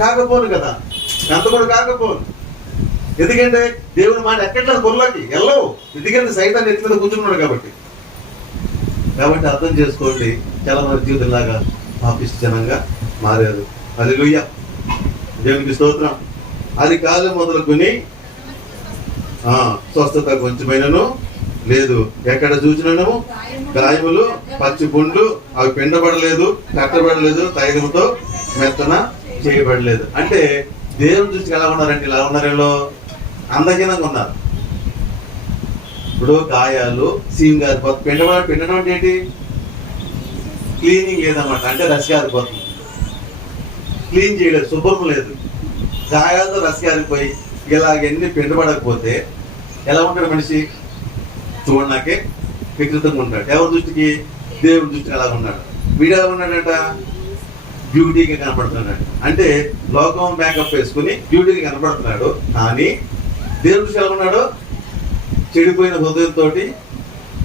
కాకపోను కదా, అంతకుడు కాకపోను. ఎందుకంటే దేవుని మాట ఎక్కట్లేదు బుర్రలోకి వెళ్ళవు, ఎందుకంటే సైతాన్ని ఎత్తి మీద కూర్చున్నాడు కాబట్టి. అర్థం చేసుకోండి, చాలా మంది జీవితంలాగా పాపిష్టనంగా మారారు. హల్లెలూయా, దేవునికి స్తోత్రం. అది కాలం మొదలుకొని స్వస్థత కొంచెమైనను లేదు, ఎక్కడ చూసినను గాయములు, పచ్చి పుండ్లు, అవి పిండబడలేదు, కట్టబడలేదు, తైలముతో మెత్తన చేయబడలేదు. అంటే దేవుని దృష్టికి ఎలా ఉన్నారంటే ఇలా ఉన్నారు, వీళ్ళు అందహీనంగా ఉన్నారు. ఇప్పుడు గాయాలు సీమ్ గారిపోతుంది, పిండడం అంటే ఏంటి? క్లీనింగ్ లేదన్నమాట, అంటే రసి గారిపోతుంది, క్లీన్ చేయలేదు, శుభ్రం లేదు. గాయాలతో రసి గారిపోయి ఇలాగెన్ని పిండబడకపోతే ఎలా ఉంటాడు మనిషి? చూడడాకే వికృతంగా ఉంటాడు. ఎవరి దృష్టికి? దేవుడి దృష్టికి అలా ఉన్నాడు. వీడు ఎలా ఉన్నాడట? బ్యూటీగా కనపడుతున్నాడు. అంటే లోకం మేకప్ వేసుకుని బ్యూటీగా కనపడుతున్నాడు, కానీ దేవుడి దృష్టి ఎలా ఉన్నాడు? చెడిపోయిన హృదయంతో,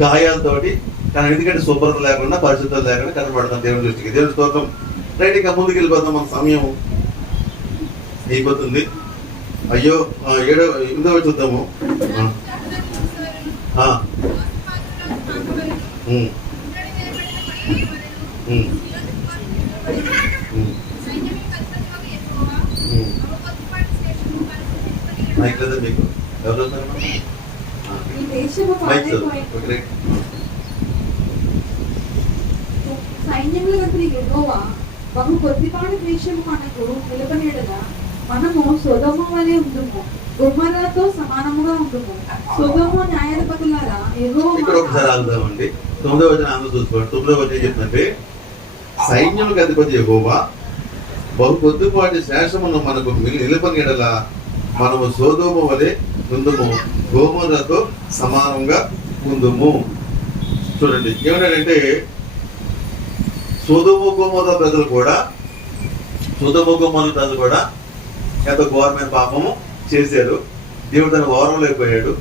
గాయాలతోటి, కానీ ఎందుకంటే శుభ్రత లేకుండా, పరిశుద్ధత లేకుండా కనపడుతుంది దేవుడి దృష్టికి. దేవుడి స్తోత్రం. రైట్, ఇంకా ముందుకు వెళ్ళిపోతాం, మన సమయం అయిపోతుంది. అయ్యో, 8వ చూద్దాము. మీకు ఎవరు బహు కొద్దిపాటి దేశము మనకు నిలబడేటగా మనము సొదొమ వలె ఉండుము, గొమొర్రాతో సమానముగా ఉండుము. సొదొమ న్యాయాధిపతులారా, ఇక్కడ ఒకసారి ఆగుదామండి. 9వ వచనం అందరూ చూసుకోండి. 9వ వచనం చెప్తుంటే, సైన్యములకు అధిపతి యెహోవా బహు కొద్దిపాటి శేషమును మనకు నిలపనియడల మనము సొదొమ వలె ఉందుము, గొమొర్రాతో సమానంగా ఉందుము. చూడండి ఏమంటాడంటే, సొదొమ గొమొర్రా ప్రజలు కూడా ఎంతో ఘోరమైన పాపము చేశారు. దేవుడు దాన్ని ఓర్వలేకపోయాడు,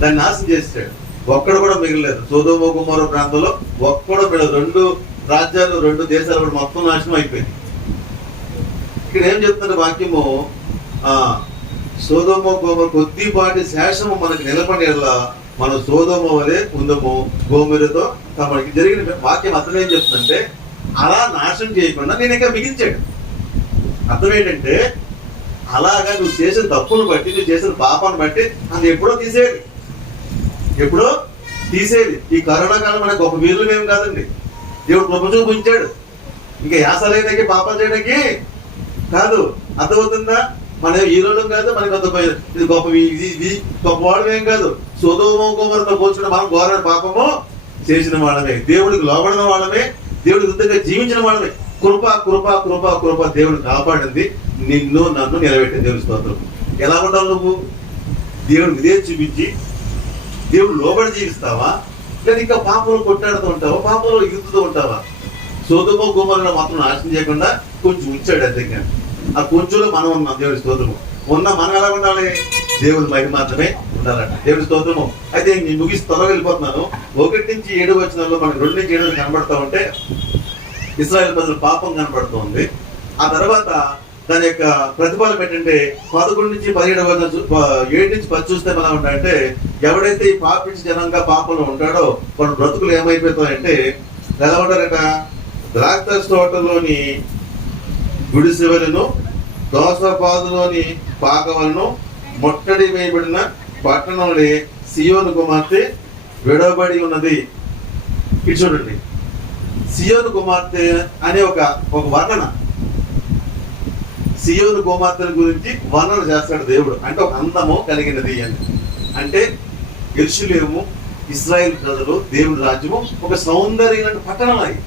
దాన్ని నాశనం చేశాడు. ఒక్కడు కూడా మిగలలేదు. సొదొమ గొమొర్రా ప్రాంతంలో ఒక్కడు మిగలదు. 2 రాజ్యాలు, 2 దేశాలు కూడా మొత్తం నాశనం అయిపోయింది. ఇక్కడ ఏం చెప్తున్న వాక్యము, సొదొమ గొమొర్రా కొద్దిపాటి శేషము మనకు నిలబడేలా మనం సొదొమ వలె ఉందము, గోమెరుతో మనకి జరిగిన వాక్యం అర్థం ఏం చెప్తుందంటే, అలా నాశనం చేయకుండా నేను ఇంకా మిగిల్చాడు. అర్థం ఏంటంటే, అలాగా నువ్వు చేసిన తప్పును బట్టి, నువ్వు చేసిన పాపాన్ని బట్టి అది ఎప్పుడో తీసేది. ఈ కరోనా కాలం మనకు గొప్ప వీరులు ఏం కాదండి. దేవుడు ప్రపంచం ఉంచాడు, ఇంకా యాసలేదకి పాపాలు చేయడానికి కాదు. అర్థమవుతుందా? మనం హీరోలం కాదు, మనకి అంత ఇది గొప్ప, ఇది గొప్ప వాళ్ళం ఏం కాదు. సొదొమ గొమొర్రాతో పోల్చుకుంటే మనం ఘోరమైన పాపము చేసిన వాళ్ళమే, దేవుడికి లోబడిన వాళ్ళమే, దేవుడి విరుద్ధంగా జీవించిన వాళ్ళమే. కృప కృప కృప కృప దేవుడు కాపాడింది, నిన్ను నన్ను నిలబెట్టింది. దేవుడి స్తోత్రం. ఎలా ఉండాలి నువ్వు? దేవుడు విధేయత చూపించి దేవుడు లోబడి జీవిస్తావా, లేదా ఇంకా పాపంలో కొట్టాడుతూ ఉంటావా, పాపంలో ఎగురుతూ ఉంటావా? సొదొమ గొమొర్రా మాత్రం నాశనం చేయకుండా కొంచెం ఉంచాడు. అంతే, ఆ కొంచెంలో మనం ఉన్నాం. దేవుడి స్తోత్రము. మనం ఎలా ఉండాలి? దేవుడి మహిమ మాత్రమే ఉండాలంట. దేవుడి స్తోత్రము. అయితే నేను ముగిసి త్వరగా వెళ్ళిపోతున్నాను. 1 నుంచి 7 వచనాల్లో మనకు 2 నుంచి 7 కనబడతా ఉంటే ఇశ్రాయేలు ప్రజల పాపం కనబడుతుంది. ఆ తర్వాత దాని యొక్క ప్రతిఫలం ఏంటంటే 11 నుంచి 17 వచనం, 7 నుంచి 10 చూస్తే ఎలా ఉంటాయంటే, ఎవడైతే ఈ పాపించి జనంగా పాపంలో ఉంటాడో వాడు బ్రతుకులు ఏమైపోతాయంటే ఎలా ఉంటారట? ద్రాక్ష తోటలోని గుడిసెవలను, దోసపాదులోని పాకవలను, ముట్టడి వేయబడిన పట్టణంలో సియోను కుమార్తె విడవబడి ఉన్నది. ఇది చూడండి, సియోను కుమార్తె అనే ఒక వర్ణన, సియోను కుమార్తెల గురించి వర్ణన చేస్తాడు దేవుడు. అంటే ఒక అందము కలిగినది అని. అంటే యెరూషలేము, ఇశ్రాయేలు ప్రజలు, దేవుడి రాజ్యము ఒక సౌందర్యమైన పట్టణం. అది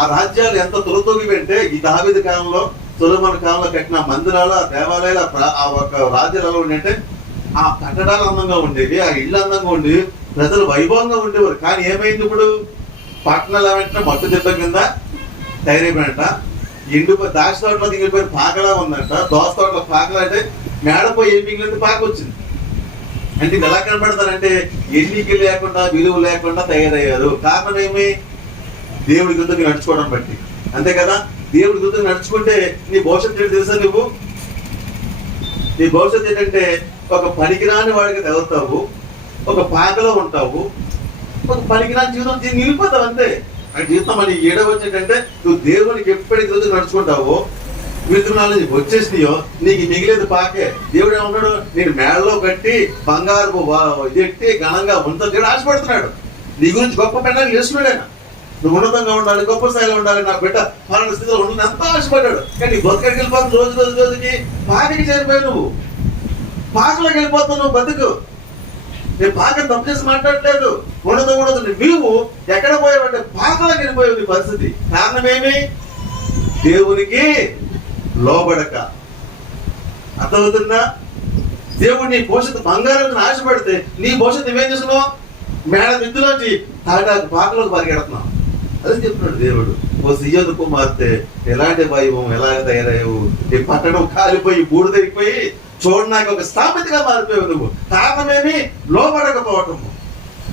ఆ రాజ్యాలు ఎంత తొలతొగివి అంటే, ఈ దావీదు కాలంలో, సొలొమోను కాలంలో కట్టిన మందిరాలు, ఆ దేవాలయాలు, ఆ ఒక రాజ్యాలు ఎలా ఉండేంటే ఆ కట్టడాలు అందంగా ఉండేవి, ఆ ఇళ్ళు అందంగా ఉండేవి, ప్రజలు వైభవంగా ఉండేవారు. కానీ ఏమైంది ఇప్పుడు? పట్టణాలు ఏమంటే మట్టు దెబ్బ కింద తయారైపోయినట్ట, దాక్ష తోటలో దిగిపోయిన పాకలా ఉందంట. దోస తోటలో పాకలా అంటే మేడపోయి ఏం మిగిలింది? పాక వచ్చింది. అంటే ఎలా కనబడతారంటే ఎన్నిక లేకుండా విలువ లేకుండా తయారయ్యారు. కారణం ఏమి? దేవుడి గుర్తుకు నడుచుకోవడం బట్టి. అంతే కదా? దేవుడి గుర్తుకు నడుచుకుంటే నీ భవిష్యత్తు ఏంటి తెలుసా? నీ భవిష్యత్తు ఏంటంటే ఒక పనికిరాని వాడికి తగులుతావు, ఒక పాకలో ఉంటావు, ఒక పనికిరాని జీవితం నిలిపోతావు అంతే. ఆ జీవితం అని ఏడవచ్చేటంటే నువ్వు దేవునికి ఎప్పటికి గుర్తుకు నడుచుకుంటావో విత్తనాలు వచ్చేసినాయో నీకు మిగిలేదు పాకే. దేవుడు ఏమన్నాడు? నేను మేడలో కట్టి బంగారు ఎట్టి ఘనంగా ఉందని దేవుడు ఆశపడుతున్నాడు. నీ గురించి గొప్ప పెళ్ళని చేస్తున్నాడు ఆయన. నువ్వు ఉన్నతంగా ఉండాలి, గొప్ప స్థాయిలో ఉండాలి, నా బిడ్డ పలానా స్థితిలో ఉండాలని ఎంతో ఆశపడ్డాడు. కానీ బతుకడికి వెళ్ళిపోతుంది, రోజుకి పాకకి చేరిపోయావు. నువ్వు పాకలోకి వెళ్ళిపోతావు. నువ్వు బతుకు. నేను పాక తప్పు చేసి మాట్లాడలేదు. ఉండదు నువ్వు ఎక్కడ పోయావంటే పాకలోకి వెళ్ళిపోయావు. నీ పరిస్థితి కారణం ఏమి? దేవునికి లోబడక. అర్థమవుతుందా? దేవుడు నీ భవిష్యత్తు బంగారం ఆశపడితే నీ భవిష్యత్తు నువ్వేం చేస్తున్నావు? మేడ మిద్దులోంచి తాటాకు పాకలోకి పరిగెడుతున్నావు. అదే చెప్తున్నాడు దేవుడు. ఓ సియోను కుమార్తె, ఎలాంటి వైభవం, ఎలాగ తయారయ్యావు? నీ పట్టణం కాలిపోయి బూడిదైపోయి చూడడానికి ఒక స్థాపితగా మారిపోయావు. నువ్వు కారణమేమి? లోబడకపోవటము,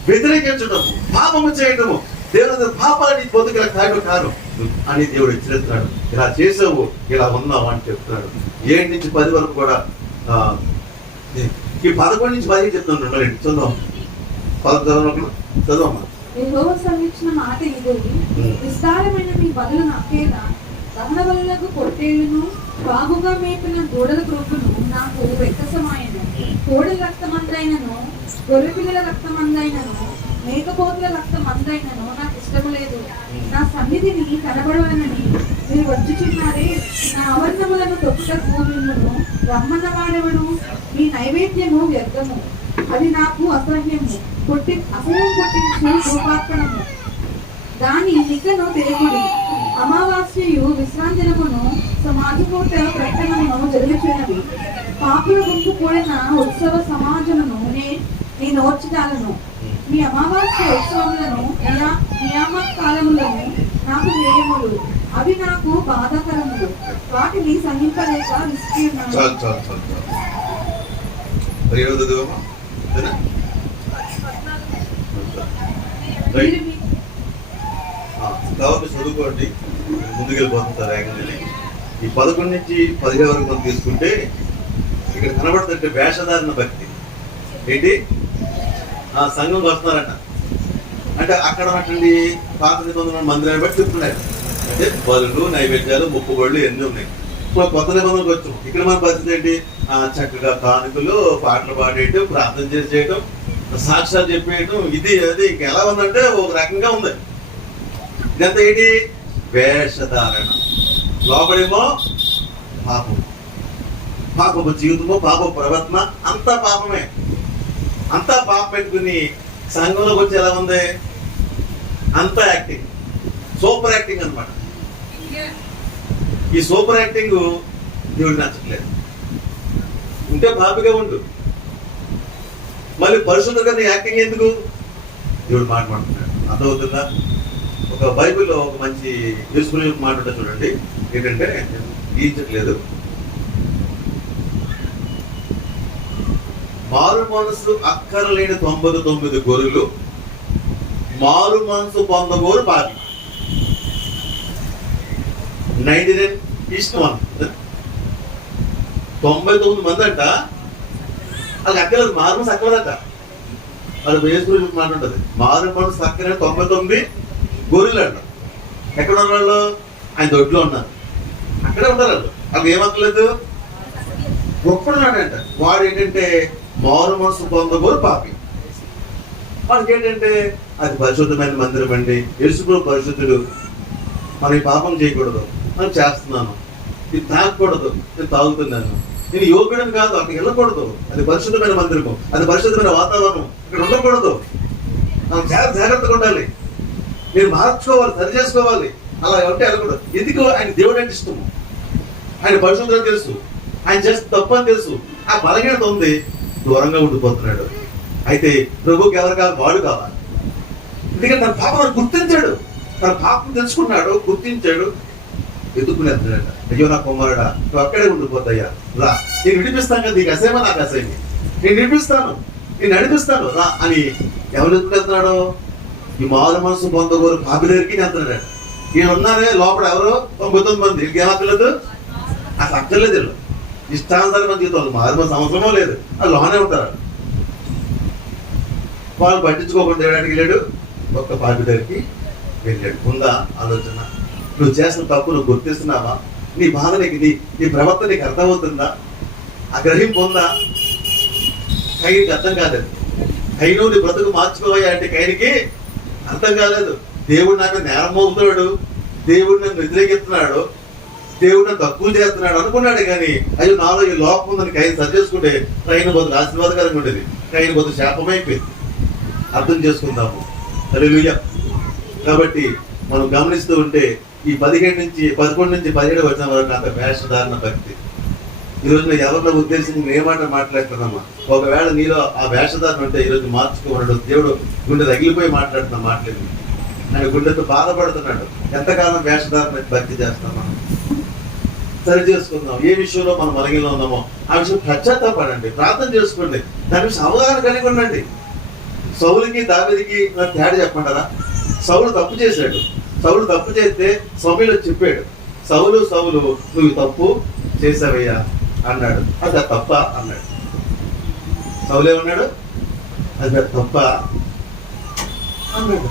వ్యతిరేకించటము, పాపము చేయటము. దేవుడు పాపాన్ని పొద్దుగల కారణం అని దేవుడు హెచ్చరిస్తున్నాడు. ఇలా చేసావు, ఇలా ఉన్నావు అని చెప్తున్నాడు. 7 నుంచి 10 వరకు కూడా ఈ 11 నుంచి 10 చెప్తున్నాడు. మరి చదువు 11 చదువమ్మా. యెహోవా సెలవిచ్చిన మాట ఇదే, విస్తారమైన మీ బలులు నాకేలా, దహన బలులకు పొట్టేళ్లను, బాగుగా మేపిన దూడల క్రొప్పును నాకు వెక్కసమాయను. కోడల రక్తమందైనను, గొర్రెపిల్లల రక్తమందైనను, మేకపోతుల రక్తమందైనను నాకు ఇష్టము లేదు. నా సన్నిధిని కనబడవనని మీరు వచ్చుచున్నారే, నా ఆవరణములను తొక్కుటకు మిమ్మల్ని రమ్మన్న వాడెవడు? మీ నైవేద్యము వ్యర్థము, అది నాకు అసహ్యం పుట్టించు రూపార్పణము. దాని నికను తిరుగుడి. అమావాస్యయు విశ్రాంతినమును సమాజపూట ప్రకటనను జరుగుచున్నవి. పాపుల గుంపు కూడిన ఉత్సవ సమాజమును నేను ఓర్చుతాలను. మీ అమావాస్య ఉత్సవములను నియామ కాలములను నాకు వేయములు, అవి నాకు బాధాకరములు. వాటిని సహింపలేక విసిరియున్నాను. కాబట్టి చదువుకోండి, ముందుకెళ్ళిపోతుంటారు వేగంగానే. ఈ 11 నుంచి 15 వరకు మనం తీసుకుంటే ఇక్కడ కనబడుతుంటే వేషధారణ భక్తి ఏంటి? ఆ సంఘంకి వస్తున్నారట అంటే అక్కడ ఉన్నటువంటి పాత నిబంధన మందిరాన్ని బట్టి చెప్తున్నాడు. అంటే బలులు, నైవేద్యాలు, మొక్కుబడులు ఎన్ని ఉన్నాయి. కొత్త నిబంధనకు వచ్చాం. ఇక్కడ మన పరిస్థితి ఏంటి? చక్కగా కానుకలు, పాటలు పాడేయటం, ప్రార్థన చేయటం, సాక్ష్యాలు చెప్పేయటం, ఇది అది ఇంకా ఎలా ఉందంటే ఒక రకంగా ఉంది. ఇదంతా ఏంటి? వేషధారణ. లోపడేమో పాపం, పాపపు జీవితము, పాప ప్రవర్తన, అంతా పాపమే. అంతా పాపం పెట్టుకుని సంఘంలోకి వచ్చి ఎలా ఉంది? అంతా యాక్టింగ్, సూపర్ యాక్టింగ్ అన్నమాట. ఈ సూపర్ యాక్టింగ్ దేవుడికి నచ్చట్లేదు. ఉంటే పాపిగా ఉండు, మళ్ళీ పరిశుద్ధంగా నీ యాక్టింగ్ ఎందుకు? దేవుడు మాట్లాడుతున్నాడు. అర్థమవుతుందా? ఒక బైబిల్లో ఒక మంచి యూస్ఫుల్ మాట ఉంటుంది చూడండి. ఏంటంటే గీయించట్లేదు. మారు మనసు అక్కరలేని 99 గొర్రెలు, మారు మనసు పొందగోరు పాపి. 99:1. 99 మంది అంట వాళ్ళకి అక్కర్లేదు. మారు మనసు అక్కర్లేదట. వాళ్ళు వేసుకుని మాట ఉంటుంది. మారు మనసు అక్కర్లేని 99 గొర్రెలు అంట. ఎక్కడ ఉన్నారు వాళ్ళు? ఆయన దొడ్లో ఉన్నారు. అక్కడే ఉంటారు వాళ్ళు. వాళ్ళకి ఏమక్కర్లేదు. గొప్పడున్నాడంట. వాడు ఏంటంటే మారు మనసు పొందగోరు పాపి. వాళ్ళకి ఏంటంటే అది పరిశుద్ధమైన మందిరం అండి, యేసుప్రభు పరిశుద్ధుడు, మనం ఈ పాపం చేయకూడదు, మనం చేస్తున్నాను, ఇది తాగకూడదు, నేను తాగుతున్నాను, నేను యోగ్యుడని కాదు, అక్కడికి వెళ్ళకూడదు, అది పరిశుద్ధమైన మందిరము, అది పరిశుద్ధమైన వాతావరణం, ఇక్కడ ఉండకూడదు, మనం జాగ్రత్తగా ఉండాలి, నేను మార్చుకోవాలి, సరి చేసుకోవాలి, అలా ఉంటే వెళ్ళకూడదు. ఎందుకు? ఆయన దేవుడు అంటే ఇష్టము, ఆయన పరిశుద్ధం తెలుసు, ఆయన చేస్తే తప్పు అని తెలుసు. ఆ బలహీనత ఉంది, దూరంగా ఉండిపోతున్నాడు. అయితే ప్రభుకి ఎవరు కావాలి? వాడు కావాలి. ఎందుకంటే తన పాపం గుర్తించాడు, తన పాపం తెలుసుకున్నాడు, గుర్తించాడు, ఎదుర్కొనేస్తున్నాడు. అయ్యో నా కుమారుడా, నువ్వు అక్కడే ఉండిపోతాయ్యా, రా, నేను విడిపిస్తాను కదా, నీకు అసేమా నాకు అసేమి, నేను విడిపిస్తాను, నేను నడిపిస్తాను రా అని ఎవరు వెళ్తున్నాడు? ఈ మారు మనసు పొందగోరు పాపి దగ్గరికి వెళ్తున్నాడు. ఈయన ఉన్నారే లోపల ఎవరు 99 మంది, వీళ్ళకి ఏమక్కర్లేదు, అసలు అక్కర్లేదు. వీళ్ళు ఇష్టానుసారం మంది జీవితం మారు మనసు అవసరమో లేదు, అది లోనే ఉంటారు. వాళ్ళు పట్టించుకోకుండా వెళ్ళడానికి వెళ్ళాడు, ఒక్క పాపి దగ్గరికి వెళ్ళాడు. ఉందా ఆలోచన? నువ్వు చేసిన తప్పు నువ్వు గుర్తిస్తున్నావా? నీ బాధ నీకు నీ ప్రవర్తన నీకు అర్థమవుతుందా? ఆ గ్రహింపు ఉందా? కైనికి అర్థం కాలేదు. కైను నీ బ్రతుకు మార్చుకోవా అంటే కైనికి అర్థం కాలేదు. దేవుడు నాకు నేరం మోగుతున్నాడు, దేవుడు నన్ను వ్యతిరేకిస్తున్నాడు, దేవుడు నన్ను తక్కువ చేస్తున్నాడు అనుకున్నాడు. కానీ అయ్యో నాలో ఈ లోపం ఉందని కైని సరి చేసుకుంటే కైన బదులు ఆశీర్వాదకరంగా ఉండేది, కైన బదులు శాపమైపోయింది. అర్థం చేసుకుందాము. హల్లెలూయా. కాబట్టి మనం గమనిస్తూ ఉంటే ఈ 11 నుంచి 17 వచ్చిన వరకు అంత వేషధారణ భక్తి. ఈరోజు నేను ఎవరిన ఉద్దేశించి నేను ఏమాట మాట్లాడుతున్నామా? ఒకవేళ నీలో ఆ వేషధారణ ఉంటే ఈరోజు మార్చుకోమన్నాడు దేవుడు. గుండె తగిలిపోయి మాట్లాడుతున్నా మాట్లాడి ఆయన గుండెతో బాధపడుతున్నాడు. ఎంతకాలం వేషధారణ భక్తి చేస్తాం? మనం సరి చేసుకుందాం. ఏ విషయంలో మనం మలగిలో ఉన్నామో ఆ విషయం పశ్చాత్తాపడండి, ప్రార్థన చేసుకోండి, దాని విషయం అవగాహన కలిగి ఉండండి. సౌలుకి దావీదుకి తేడా చెప్పంటారా? సౌలు తప్పు చేశాడు. సౌలు తప్పు చేస్తే సమూయేలు చెప్పాడు, సౌలు నువ్వు తప్పు చేసావయ్యా అన్నాడు. అది తప్ప అన్నాడు. సౌలు ఏమన్నాడు? అది తప్ప అన్నాడు.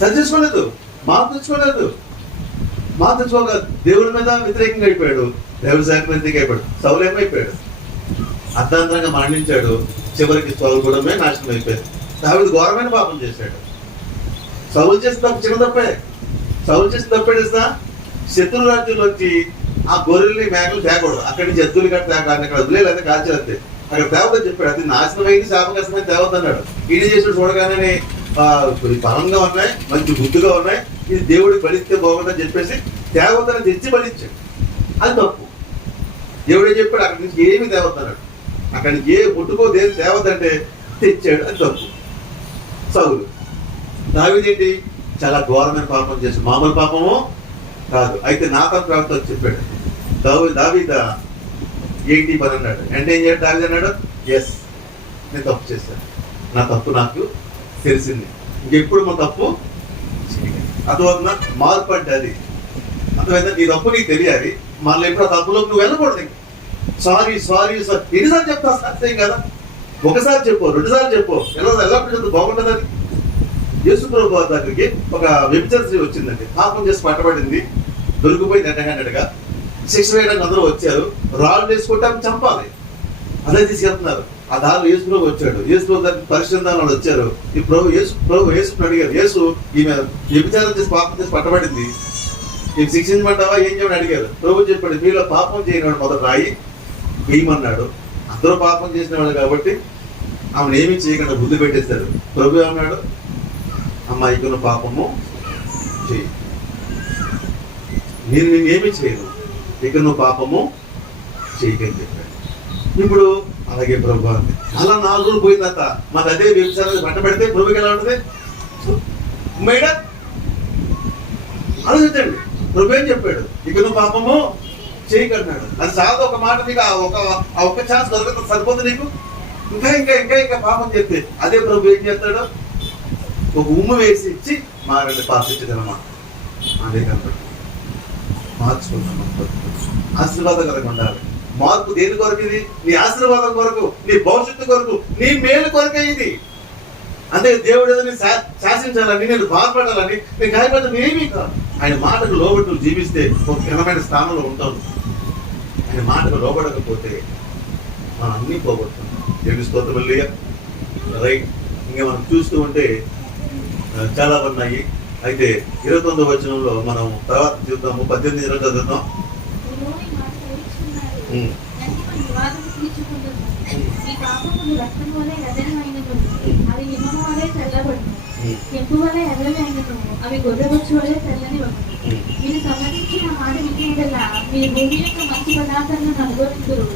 సరి చేసుకోలేదు, మార్పు తెచ్చుకోక దేవుడి మీద వ్యతిరేకంగా అయిపోయాడు, దేవుడి శాఖ వ్యతిరేకంగా అయిపోయాడు. సౌలు ఏమైపోయాడు? అర్ధాంతరంగా మరణించాడు. చివరికి సౌలు కూడా నాశనం అయిపోయాడు. దావీదు ఘోరమైన పాపం చేశాడు. సౌలు చేసిన తప్పు చిన్న తప్పే. సౌలు చేసిన తప్పేస్తా శత్రు రాజ్యంలో వచ్చి ఆ గొర్రెల్ని మేకలు తేకూడదు, అక్కడి నుంచి ఎద్దులు కట్టి తేకూడదు, అక్కడ వదిలేదంటే కాల్చేస్తే అక్కడ తేవద్దని చెప్పాడు. అది నాశనం అయింది, శాపకష్టమైన తేవద్దన్నాడు. ఈయన చేసిన చూడగానే బలంగా ఉన్నాయి, మంచి బుద్ధిగా ఉన్నాయి, ఇది దేవుడికి బలిస్తే బాగుందని చెప్పేసి తేవద్దని తెచ్చి బలిచ్చాడు. అది తప్పు. దేవుడే చెప్పాడు అక్కడి నుంచి ఏమి తేవద్దన్నాడు. అక్కడి నుంచి ఏ ముట్టుకో దేని తేవద్దంటే తెచ్చాడు. అది తప్పు. సౌలు. దావీదు ఏంటి? చాలా ఘోరమైన పాపం చేశాడు, మామూలు పాపము కాదు. అయితే నాతాను ప్రవక్త చెప్పాడు, దావీదా ఏంటి పని అన్నాడు. అంటే ఏం చేయడు దావీదు అన్నాడు? ఎస్, నేను తప్పు చేశాను, నా తప్పు నాకు తెలిసింది, ఇంకెప్పుడు మా తప్పు అర్థమవుతుందా? మార్పు అంటే అది అర్థమైందా? నీ తప్పు నీకు తెలియాలి, మళ్ళీ ఎప్పుడు ఆ తప్పులోకి నువ్వు వెళ్ళకూడదు. సారీ ఎన్నిసార్లు చెప్తా? సత్యం కదా, ఒకసారి చెప్పు, 2 సార్లు చెప్పు, ఎల్లప్పుడు చెప్తే బాగుంటుంది. అది యేసు ప్రభు దగ్గరికి ఒక వ్యభిచార స్త్రీ వచ్చిందండి, పాపం చేసి పట్టబడింది, దొరికిపోయింది. హ్యాండెడ్గా శిక్ష వేయడానికి అందరూ వచ్చారు, రాళ్ళు వేసుకుంటాం చంపాలి, అదే తీసుకెళ్తున్నారు. ఆ దారిలో యేసు ప్రభు వచ్చాడు. యేసు ప్రభు దగ్గర పరిశుద్ధాలు వాళ్ళు వచ్చారు. ఈ యేసుని అడిగారు, యేసు ఈమె వ్యభిచారం చేసి పాపం చేసి పట్టబడింది, నీకు శిక్షించమంటావా ఏం చేయమని అడిగారు. ప్రభు చెప్పాడు, మీలో పాపం చేయనివాడు మొదట రాయి వేయమన్నాడు. అందరూ పాపం చేసిన వాళ్ళు కాబట్టి ఆమెను ఏమీ చేయకుండా బుద్ధి పెట్టేస్తారు. ప్రభు అన్నాడు, అమ్మాయికి పాపము చేయి, నేను ఏమీ చేయను, ఇక నువ్వు పాపము చేయకని చెప్పాడు. ఇప్పుడు అలాగే ప్రభు అంది. అలా 4 రోజులు పోయిందంత మాకు అదే వ్యభిచారం పట్టబడితే ప్రభుకి ఎలా ఉంటుంది? మేడం ఆలోచించండి. ప్రభు ఏం చెప్పాడు? ఇక నువ్వు పాపము చేయకన్నాడు. అది చాలా ఒక మాట నీకు ఒక్క ఛాన్స్ దొరకదు, సరిపోతుంది నీకు. ఇంకా పాపం చెప్తే అదే ప్రభు ఏం చేస్తాడు? ఒక ఉమ్ము వేసి ఇచ్చి మారండి పాపించదనమాట. అదే కాబట్టి మార్చుకుంటాం, ఆశీర్వాదకరంగా ఉండాలి. మార్పు దేని కొరకు? ఇది నీ ఆశీర్వాదం కొరకు, నీ భవిష్యత్తు కొరకు, నీ మేలు కొరకే ఇది. అంటే దేవుడు ఏదో శాసించాలని, నేను బాధపడాలని, నేను గాయపడతాను ఏమీ కాదు. ఆయన మాటకు లోబడి నువ్వు జీవిస్తే ఒక ఘనమైన స్థానంలో ఉంటావు. ఆయన మాటకు లోబడకపోతే మనం అన్నీ పోగొట్టుకుంటాం. దేవుని స్తోత్రం హల్లెలూయా. రైట్. ఇంకా మనం చూస్తూ ఉంటే చాలా ఉన్నాయి. అయితే 29వ వచనంలో మనం తర్వాత చూద్దాము. 18 చదువుతాం. అవి గొర్రెబొచ్చు వలె తెల్లని మీరు సమ్మతించిన మాట వినేదల్లా మీ భూమి యొక్క మంచి పదార్థాలను అనుభవించురు,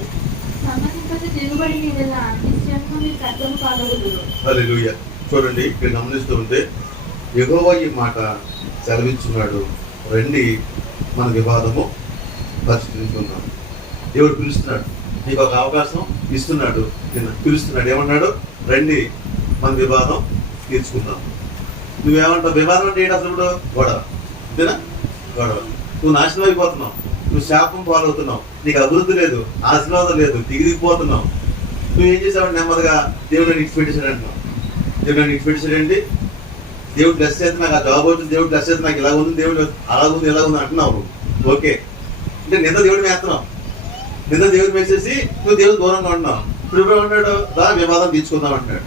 సమ్మతింపక తిరుగుబడి మీదల్లా నిశ్చయంగా మీరు కర్తము కాగలరు. హల్లెలూయా. చూడండి, ఇక్కడ గమనిస్తూ ఉంటే యెహోవా ఈ మాట సెలవిస్తున్నాడు, రండి మన వివాదము పరిష్కరించుకుందాం. దేవుడు పిలుస్తున్నాడు. నీకు ఒక అవకాశం ఇస్తున్నాడు, నిన్ను పిలుస్తున్నాడు. ఏమన్నాడు? రండి మన వివాదం తీర్చుకుందాం. నువ్వేమంటావు? వివాదం అంటే ఏంటి అసలు? ఇప్పుడు గొడవ, అంతేనా? గొడవ. నువ్వు నాశనం అయిపోతున్నావు, నువ్వు శాపం పాలవుతున్నావు, నీకు అభివృద్ధి లేదు, ఆశీర్వాదం లేదు, దిగిపోతున్నావు. నువ్వేం చేసావు? నెమ్మదిగా దేవుడు నన్ను ఇచ్చిపెట్టేశాడు అంటున్నావు. దేవుడు నన్ను ఇచ్చిపెట్టేశాడు ఏంటి? దేవుడు బ్లెస్ చేస్తే నాకు ఆ జాబ్ వచ్చింది, దేవుడు బ్లెస్ చేస్తే నాకు ఇలా ఉంది, దేవుడు అలా ఉంది, ఇలా ఉంది అంటున్నావు. ఓకే, అంటే నిన్న దేవుడు వేస్తున్నావు, నిన్న దేవుడు వేసేసి నువ్వు దేవుడు దూరంగా ఉంటున్నావు. ఇప్పుడు ఉన్నాడు, దా వివాదం తీర్చుకుందాం అంటున్నాడు.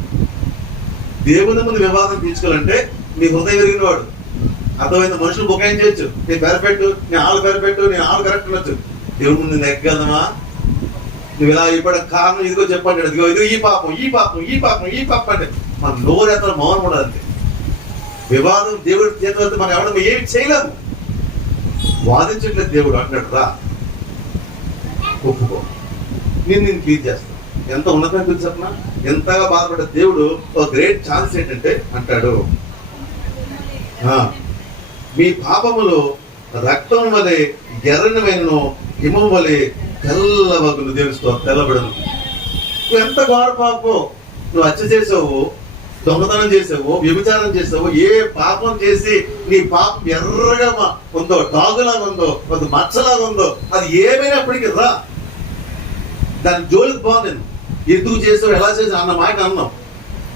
దేవుని ముందు వివాదం తీర్చుకోవాలంటే నీ హృదయం ఎరిగిన వాడు, అర్థమైంది. మనుషులు బుకాయం చేయొచ్చు, నేను పెరపెట్టు, నేను ఆలు పెరపెట్టు, నేను ఆలు కరెక్ట్ ఉండొచ్చు. దేవుడి ముందు ఎక్కగలమా? నువ్వు ఇలా ఇప్పుడు కారణం ఇదిగో చెప్పండి, ఇదిగో ఇదిగో ఈ పాపం, ఈ పాపం, ఈ పాపం, ఈ పాపం అంటే మన నోరు ఎత్తన మౌనం కూడా అంతే. వివాదం దేవుడి చేతులతో మనం ఎవరు ఏమి చేయలేము. వాదించట్లేదు దేవుడు అంటాడు, రా ఒప్పుకో, నేను క్లీన్ చేస్తాను. ఎంత ఉన్నతమైన గురించి చెప్పినా, ఎంతగా బాధపడ్డ దేవుడు ఒక గ్రేట్ ఛాన్స్ ఏంటంటే అంటాడు, మీ పాపములు రక్తం వలె ఎర్రనివైనను, హిమం వలె తెల్లవగులు, దేవుడితో తెల్లబడను. నువ్వు ఎంత ఘోర పాపం, నువ్వు హత్య చేసావు, దొంగతనం చేసావు, వ్యభిచారం చేసావు, ఏ పాపం చేసి నీ పాపం ఎర్రగా ఉందో, డాగులాగా ఉందో, కొంత మచ్చలాగా ఉందో, అది ఏమైనప్పటికీ రా, దాని జోలికి బాగుంది. ఎందుకు చేసావు, ఎలా చేసావు అన్న మాట అన్నాం.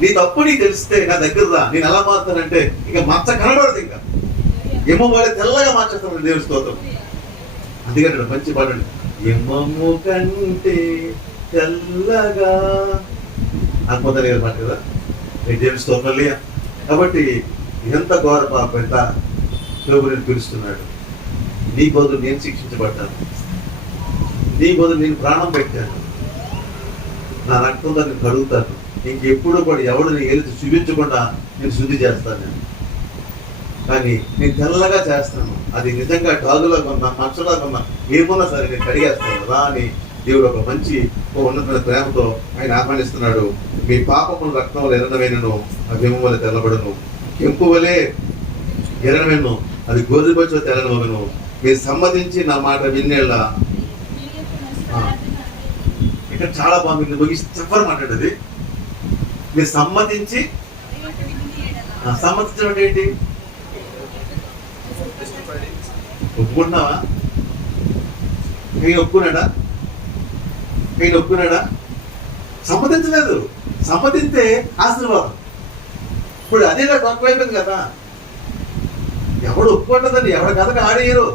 నీ తప్పు నీకు తెలిస్తే నా దగ్గర రా, నేను ఎలా మారుతానంటే ఇక మచ్చ కనబడదు, ఇంకా ఏమో వాళ్ళు తెల్లగా మార్చేస్తాను దేవుడి స్తోత్రం. అందుకంటే మంచి పాడండి, ఎమ్మము కంటే తెల్లగా అనుకుంటారు కదా మాట కదా, దేవుడి స్తోత్రం. కాబట్టి ఎంత ఘోర పాప, ఎంత ప్రభు నేను పిలుస్తున్నాడు. నీ బదులు నేను శిక్షించబడ్డాను, నీ బదులు నేను ప్రాణం పెట్టాను, నా రక్తంతో నేను కడుగుతాను. ఇంకెప్పుడు కూడా ఎవడు నీ ఏది చూపించకుండా నేను శుద్ధి చేస్తాను. నేను కానీ నేను తెల్లగా చేస్తాను. అది నిజంగా డాగులాగా ఉన్నా, మచ్చలాగా ఉన్నా, ఏమున్నా సరే నేను కడిగేస్తాను రా అని దేవుడు ఒక మంచి ఉన్నతమైన ప్రేమతో ఆయన ఆహ్వానిస్తున్నాడు. మీ పాపములు రక్తం వల్ల ఎర్రనమైనను, ఆ హిమం వల్ల తెల్లబడను, కెంపు వలె ఎర్రనమైనను, అది గోధుమలో తెల్లనవను. మీరు సమ్మతించి నా మాట వినేలా. ఇక్కడ చాలా బాగుంది, ముగిసి చెప్పరు మాట్లాడేది. మీరు సమ్మతించి, సమ్మతించడం ఏంటి? ఒప్పుకుంటున్నావా? నేను ఒప్పుకున్నాడా? నేను ఒప్పుకున్నాడా? సమ్మతించలేదు. సమ్మతింతే ఆశీర్వాదం. ఇప్పుడు అదే నాకు తక్కువైపోయింది కదా. ఎవడు ఒప్పుకుంటుందండి, ఎవరి కథకు ఆడేయరు,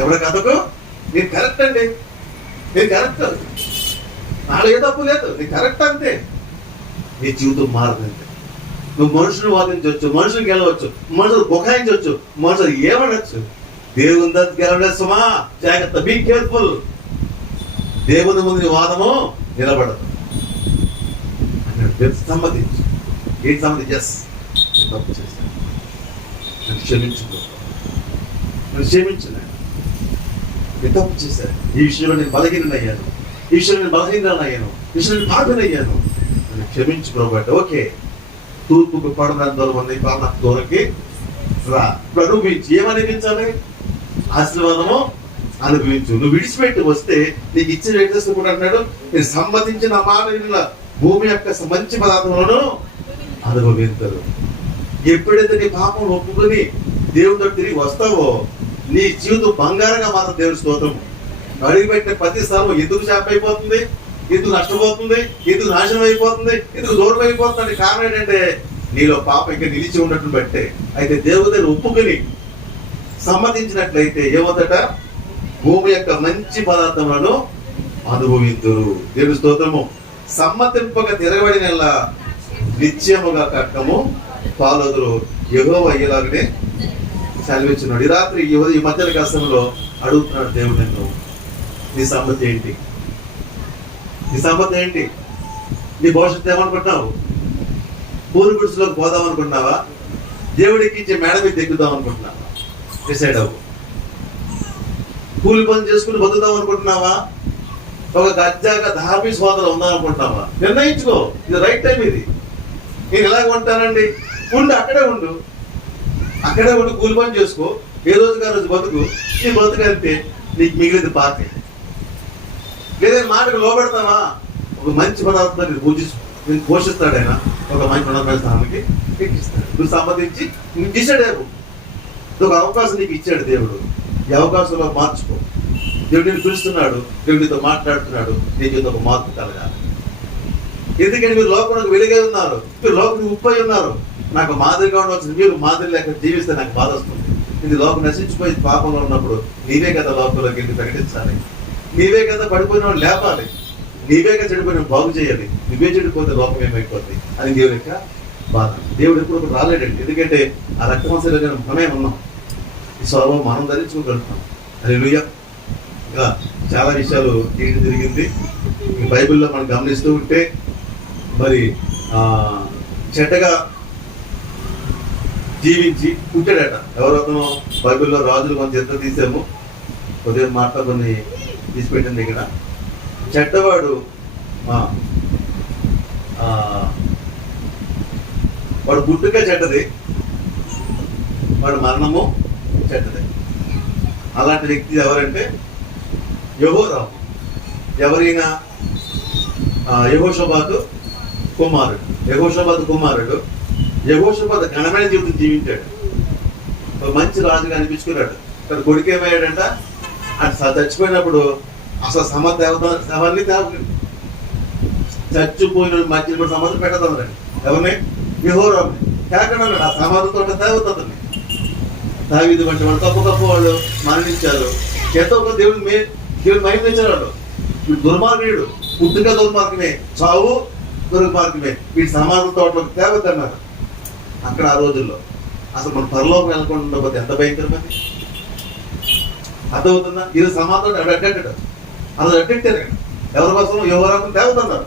ఎవరి కథకు నేను కరెక్ట్ అండి, నేను కరెక్ట్, నాలో ఏ తప్పు లేదు, నేను కరెక్ట్ అంతే. నీ జీవితం మారదంటే నువ్వు మనుషులు వాదించవచ్చు, మనుషులు గెలవచ్చు, మనుషులు బుకాయించవచ్చు, మనుషులు ఏమనొచ్చు. దేవుని దగ్గర గెలవలేసమా, జాగ్రత్త, బీ కేర్ఫుల్. దేవుని ముందు వాదము నిలబడదు. సమ్మతించు. ఏంటి సమ్మతి? ఎస్, నేను తప్పు చేశాను, నన్ను క్షమించుకో, నన్ను క్షమించు, నేను తప్పు చేశాను, ఈ విషయంలో నేను బలహీనయ్యాను, ఈ విషయంలో నేను బలహీనయ్యాను, ఈ విషయంలో నేను పాపనయ్యాను, నన్ను క్షమించు ప్రభు. ఓకే, తూర్పుకు పడనందులో ఉన్న ఈ పాప నాకు దూరకి రా. ఇప్పుడు అనుభవించి ఏమనిపించాలి? ఆశీర్వాదము అనుభవించు. నువ్వు విడిచిపెట్టి వస్తే నీకు ఇచ్చిన వ్యక్తి కూడా అంటాడు, నేను సమ్మతించిన మాట భూమి యొక్క మంచి పదార్థములను అనుభవించరు. ఎప్పుడైతే నీ పాపం ఒప్పుకొని దేవుడితో తిరిగి వస్తావో నీ జీవితం బంగారంగా మాత్రం దేవుడి స్తోత్రం. అడిగిపెట్టిన ప్రతి స్థలం ఎందుకు శాపం అయిపోతుంది, ఎందుకు నష్టపోతుంది, ఎందుకు నాశనం అయిపోతుంది, ఎందుకు దూరం అయిపోతుంది? కారణం ఏంటంటే నీలో పాపం ఇంకా నిలిచి ఉన్నట్లు బట్టే. అయితే దేవుడిని ఒప్పుకొని సమ్మతించినట్లయితే ఏమవుతట? భూమి యొక్క మంచి పదార్థములను అనుభవింతురు. దేవుడి స్తోత్రము. సమ్మతింపక తిరగబడిన నిత్యముగా కట్టము పాలదురు. యెహోవా అయ్యేలాగానే సెలవిస్తున్నాడు. ఈ రాత్రి ఈ మధ్యన కష్టంలో అడుగుతున్నాడు దేవుడు నిన్ను, నీ సమ్మతి ఏంటి? నీ సమ్మతి ఏంటి? నీ భవిష్యత్తు ఏమనుకుంటున్నావు? పూరి గుడిసెలోకి పోదాం అనుకుంటున్నావా? దేవుడికి ఇచ్చే మేడ మీద దిగుదాం అనుకుంటున్నావా? డిసైడ్ అవ్వు. కూలి పని చేసుకుని బతుకుదాం అనుకుంటున్నావా? ఒక గజ్జాగా ధార్మిక హోదాలో ఉందాం అనుకుంటున్నావా? నిర్ణయించుకో, ఇది రైట్ టైం. ఇది నేను ఎలాగ ఉంటానండి, ఉండు, అక్కడే ఉండు, అక్కడే ఉండి కూలి పని చేసుకో, ఏ రోజుగా రోజు బతుకు. నీ బతుకు అంతే, నీకు మిగిలింది పార్టీ. లేదా మాటకు లోబెడతావా? ఒక మంచి పదార్థాన్ని నేను పోషిస్తాడు ఆయన, ఒక మంచి ఉన్నతమైన స్థానానికి ఎక్కిస్తాడు. నువ్వు సంబంధించి నీకు ఇచ్చాడు, ఒక అవకాశం నీకు ఇచ్చాడు దేవుడు. ఈ అవకాశంలో మార్చుకో. దేవుడు నేను పిలుస్తున్నాడు, దేవుడు నీతో మాట్లాడుతున్నాడు, నీ జీవితం ఒక మార్పు కలగాలి. ఎందుకంటే మీరు లోకంలోకి వెలుగై ఉన్నారు, మీరు లోకం ఉప్పై ఉన్నారు. నాకు మాదిరిగా ఉండవచ్చు, మీరు మాదిరి లేక జీవిస్తే నాకు బాధ వస్తుంది. ఇది లోకం నశించిపోయి పాపంలో ఉన్నప్పుడు నీవే కదా లోకంలోకి వెళ్ళి ప్రకటించాలి, నీవే కదా పడిపోయిన వాళ్ళు లేపాలి, నీవే కదా చెడిపోయిన బాగు చేయాలి. నువ్వే చెడిపోతే లోకం ఏమైపోతుంది అని దేవుని యొక్క బాధ. దేవుడు ఎప్పుడు రాలేడండి, ఎందుకంటే ఆ రక్తమాంసాలు మనమే ఉన్నాం, ఈ స్వభావం మనం ధరించుకోగలుగుతాం. హల్లెలూయా. ఇంకా చాలా విషయాలు ఏంటి జరిగింది ఈ బైబిల్లో మనం గమనిస్తూ ఉంటే, మరి చెడ్డగా జీవించి పుట్టాడట. ఎవరతను బైబిల్లో రాజులు కొంచెం ఎంత తీసాము, ఉదయం మాట కొన్ని తీసిపెట్టింది ఇక్కడ. చెడ్డవాడు వాడు పుట్టుక చెడ్డది, వాడు మరణము చెడ్డది. అలాంటి వ్యక్తి ఎవరంటే యెహోరాము. ఎవరైనా యెహోషాబాతు కుమారుడు. యెహోషాబాతు ఘనమైన జీవితం జీవించాడు, ఒక మంచి రాజుగా అనిపించుకున్నాడు. ఇక్కడ కొడుకు ఏమయ్యాడంట, అటు చచ్చిపోయినప్పుడు అసలు ఎవరిని చచ్చిపోయిన మధ్యలో కూడా సమాధి పెట్టదండి. ఎవరిని? యెహోరాముని. కాకుండా ఆ సమాధితో తేవతని దావీదు వంటి వాళ్ళు తప్పు వాళ్ళు మరణించారు. ఎంతో ఒక దేవుడు మహిమించారు వాళ్ళు. వీడు దుర్మార్గుడు, పుట్టుక దుర్మార్గమే, చావు దుర్మార్గమే, వీడి సమాధి తోటలోకి తేవతన్నారు. అక్కడ ఆ రోజుల్లో అసలు మన పరలోకం వెళ్ళకుండా ఉండకపోతే ఎంత భయంకరమైంది. అర్థమవుతుందా? ఇది సమాధం అడ్డంటాడు, అది అడ్డంటారు. ఎవరి కోసం? యెహోరాముని తేవతన్నారు.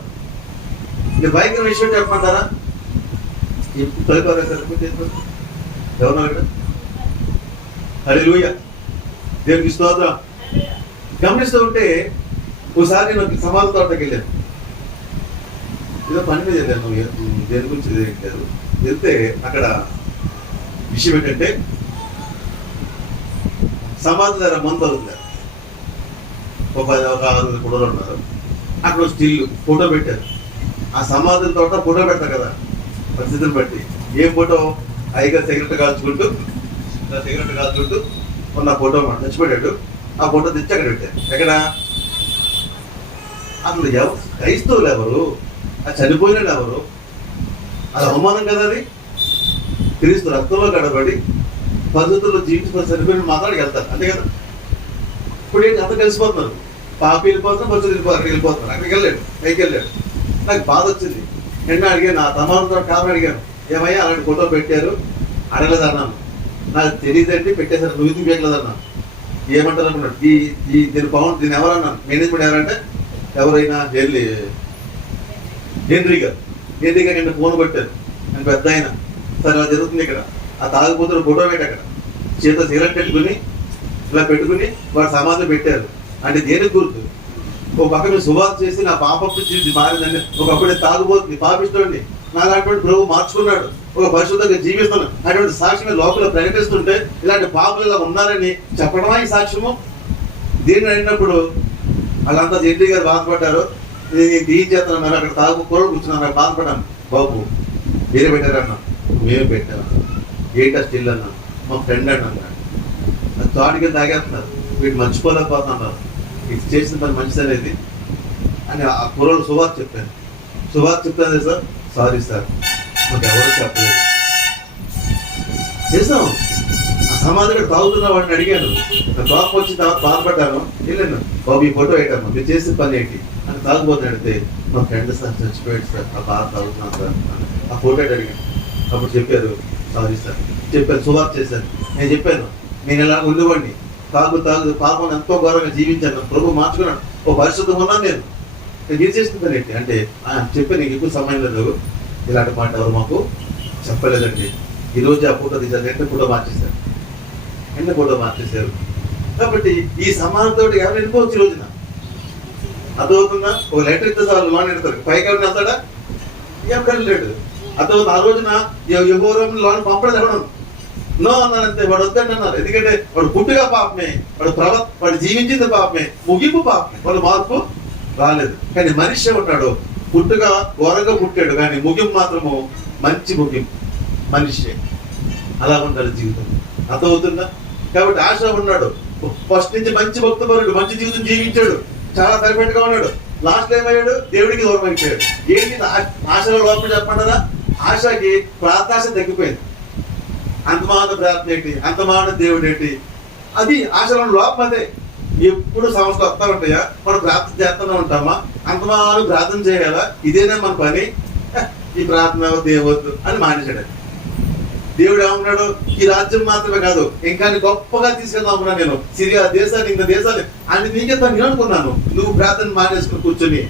ఇది భయంకర విషయం చెప్పమంటారా? ఎవరన్నా హల్లెలూయా, దేవునికి స్తోత్రం. గమనిస్తూ ఉంటే ఒకసారి నేను సమాధి తోటకి వెళ్ళాను, ఏదో పని మీద వెళ్ళాను, దేని గురించి తెలియట్లేదు. వెళ్తే అక్కడ విషయం ఏంటంటే సమాధి దగ్గర మందు అవుతుంది. ఒక 6 ఫోటోలు ఉన్నారు అక్కడ, స్టిల్ ఫోటో పెట్టారు. ఆ సమాధుల తోట ఫోటో పెడతారు కదా పరిస్థితిని బట్టి. ఏ ఫోటో? హైగా సిగరెట్ కాల్చుకుంటూ ఉన్న ఫోటో మాట చచ్చిపోయాడు. ఆ ఫోటో తెచ్చి అక్కడ పెట్టారు. ఎక్కడ? అసలు క్రైస్తవులు ఎవరు? ఆ చనిపోయినాడు ఎవరు? అది అవమానం కదా. అది క్రీస్తు రక్తంలో గడబడి పద్ధతుల్లో జీవించుకుని చనిపోయిన మాట్లాడికి వెళ్తారు, అంతే కదా. ఇప్పుడు ఏంటి, అంత కలిసిపోతున్నారు. పాపి వెళ్ళిపోతున్నారు, పరిస్థితులు వెళ్ళిపోతున్నారు. అక్కడికి వెళ్ళాడు, పైకి వెళ్ళాడు. నాకు బాధ వచ్చింది. నిన్న అడిగాను, నా తమాలతో కారణం అడిగాను, ఏమయ్యా అలాంటి ఫోటో పెట్టారు? అడగలేదు అన్నాను. నాకు తెలియదంటే పెట్టేశారు, నువ్వు ఇది పెట్టలేదన్నాను. ఏమంటారు అనుకున్నాడు. దీని ఎవరన్నాను, మేనేజ్మెంట్ ఎవరంటే ఎవరైనా హెన్రీ గారు నిన్న ఫోన్ కొట్టారు. నేను పెద్ద ఆయన, సరే అలా జరుగుతుంది ఇక్కడ. ఆ తాగుపోతున్న ఫోటో పెట్టి అక్కడ చేత సిగరెట్ పెట్టుకుని ఇలా పెట్టుకుని వాడు సమాధి పెట్టారు. అంటే దేనికి గుర్తు? ఒక పక్క మీరు సువార్త చేసి నా పాపపు జీవితం మారిందండి, ఒకప్పుడు తాగుబోతుంది, పాపిస్తోండి, నాకు అటువంటి ప్రభు మార్చుకున్నాడు, ఒక పరిశుద్ధంగా జీవిస్తాను అటువంటి సాక్ష్యం లోపల ప్రకటిస్తుంటే ఇలాంటి పాపలు ఇలా ఉన్నారని చెప్పడమా ఈ సాక్ష్యము? దీన్ని అడిగినప్పుడు వాళ్ళంతా జెంటీ గారు బాధపడ్డారు. ఏం చేస్తాను, మేము అక్కడ తాగుకూడదు కూర్చున్నాను, నాకు బాధపడ్డాను. బాబు మీరే పెట్టారన్నా, మేమే పెట్టాను. ఏంటా స్టిల్ అన్నా, మా ఫ్రెండ్ అన్నాడు. తాడికి తాగేస్తున్నారు, వీటి మర్చిపోలేకపోతున్నారు, ఇది చేసిన పని మంచిది అనేది అని ఆ కుర్రోళ్ళు సువార్త చెప్తాను సార్. సారీ సార్, మాకు ఎవరు చెప్పలేదు. చేసాం. ఆ సమాధి కూడా తాగుతున్న వాడిని అడిగాను, నా కోపం వచ్చిన తర్వాత బాధపడ్డాను. వెళ్ళాను, బాబు ఈ ఫోటో పెట్టాను, మీరు చేసిన పని ఏంటి అని తాగుపోతున్నా అడిగితే, మా ఫ్రెండ్ సార్ చచ్చిపోయాడు సార్, ఆ బాధ తాగుతున్నాను సార్. ఆ ఫోటో అడిగాను. అప్పుడు చెప్పారు, సారీ సార్ చెప్పాను, సువార్త చేశాను. నేను చెప్పాను, నేను ఇలా ఉండేవాడిని, తాగు పాపం ఎంతో ఘోరంగా జీవించాను, ప్రభు మార్చుకున్నాను, ఓ పరిశుద్ధం ఉన్నాను నేను మీరు చేస్తుందని ఏంటి అంటే చెప్పి నీకు ఎక్కువ సమయం లేదు, ఇలాంటి మాట ఎవరు మాకు చెప్పలేదండి. ఈరోజు ఆ ఫోటో తీశారు, ఎన్ని ఫోటో మార్చేశారు. కాబట్టి ఈ సమానంతో ఎవరు వెళ్ళిపోవచ్చు ఈ రోజున. అర్థమవుతుందా? ఒక లెటర్ ఇస్తే సార్ లోన్ ఎడతారు, పైకి ఎవరిని వెళ్తాడా? ఎవరు లేడు. అర్థమవుతుంది. ఆ రోజున యెహోరాముని లోన్ పంపడం ఎవడం నో అన్నారంతే. వాడు వద్దండి అన్నారు. ఎందుకంటే వాడు పుట్టుగా పాపమే, వాడు జీవించింది పాపమే, ముగింపు పాపమే, వాడు మార్పు రాలేదు. కానీ మనిషి ఉన్నాడు, పుట్టుగా ఘోరంగా పుట్టాడు, కానీ ముగింపు మాత్రము మంచి ముగింపు. మనిషి అలా ఉంటాడు జీవితం. అర్థమవుతుందా? కాబట్టి ఆశ ఉన్నాడు, ఫస్ట్ నుంచి మంచి భక్తపరుడు, మంచి జీవితం జీవించాడు, చాలా పర్ఫెక్ట్ గా ఉన్నాడు. లాస్ట్ లో ఏమయ్యాడు? దేవుడికి దూరం అయిపోయాడు. ఏంటి ఆశలో లోపల చెప్పంటారా? ఆశకి ప్రార్థాశ తగ్గిపోయింది. అంతమాన ప్రార్థన ఏంటి, అంతమాన దేవుడు ఏంటి, అది ఆశలో లోపం. అదే ఎప్పుడు సమస్యలు వస్తా ఉంటాయా? మనం ప్రార్థన చేస్తూనే ఉంటామా? అంతమాన ప్రార్థన చేయాలా? ఇదేనా మన పని? ఈ ప్రార్థన దేవద్దు అని మానేశాడు. దేవుడు ఏమన్నాడు? ఈ రాజ్యం మాత్రమే కాదు, ఇంకా గొప్పగా తీసుకెళ్దామన్నా నేను సిరియా దేశాన్ని, ఇంకా దేశాన్ని అని నీకే నేను అనుకున్నాను. నువ్వు ప్రార్థన మానేసుకుని కూర్చొని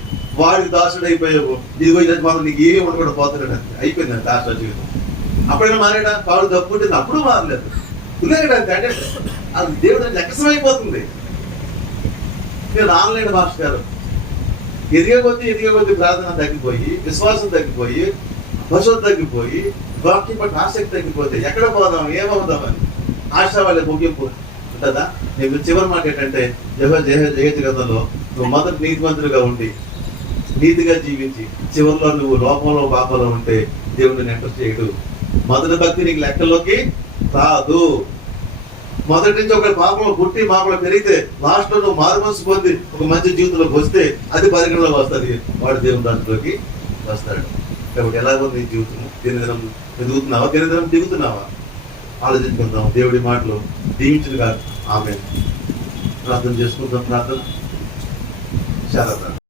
వాడికి దాసుడు అయిపోయావు. ఇదిగో ఇది మాత్రం నీకు ఏమి ఉండకుండా పోతున్నాడు. అయిపోయిందండి దాసుడు జీవితం. అప్పుడైనా మారాడా? కాడు తప్పుంటుంది, అప్పుడు మారలేదు. అంటే అది దేవుడు లెక్కసమైపోతుంది. నేను ఆన్లైన్ మాస్టర్ గారు ఎదిగే కొద్దీ ప్రార్థన తగ్గిపోయి, విశ్వాసం తగ్గిపోయి, భవిష్యత్తు తగ్గిపోయి, వాక్యం పట్ల ఆసక్తి తగ్గిపోతే ఎక్కడ పోదాం, ఏమవుదామని ఆశ వాళ్ళ ముగింపు ఉంటుందా? నేను చివరి మాట ఏంటంటే, జగత్ గ్రంథంలో నువ్వు మొదటి నీతిమంతుడిగా ఉండి నీతిగా జీవించి చివరిలో నువ్వు లోపంలో పాపంలో ఉంటే దేవుడిని ఎంటర్ చేయడు. మొదటి భక్తి నీకు లెక్కల్లోకి రాదు. మొదటి నుంచి ఒక పాపంలో పుట్టి పాపంలో పెరిగితే లాస్ట్ లో నువ్వు మారు మనసు పొంది ఒక మంచి జీవితంలోకి వస్తే అది పరిగణలోకి వస్తుంది, వాడు దేవుని దాంట్లోకి వస్తాడు. కాబట్టి ఎలా ఉంది నీ జీవితం? దినదినం ఎదుగుతున్నావా, దినదినం దిగుతున్నావా? ఆలోచించుకుందాం. దేవుడి మాటలు దీవించును కాదు. ఆమేన్. ప్రార్థన చేసుకుందాం. ప్రార్థన. చాలా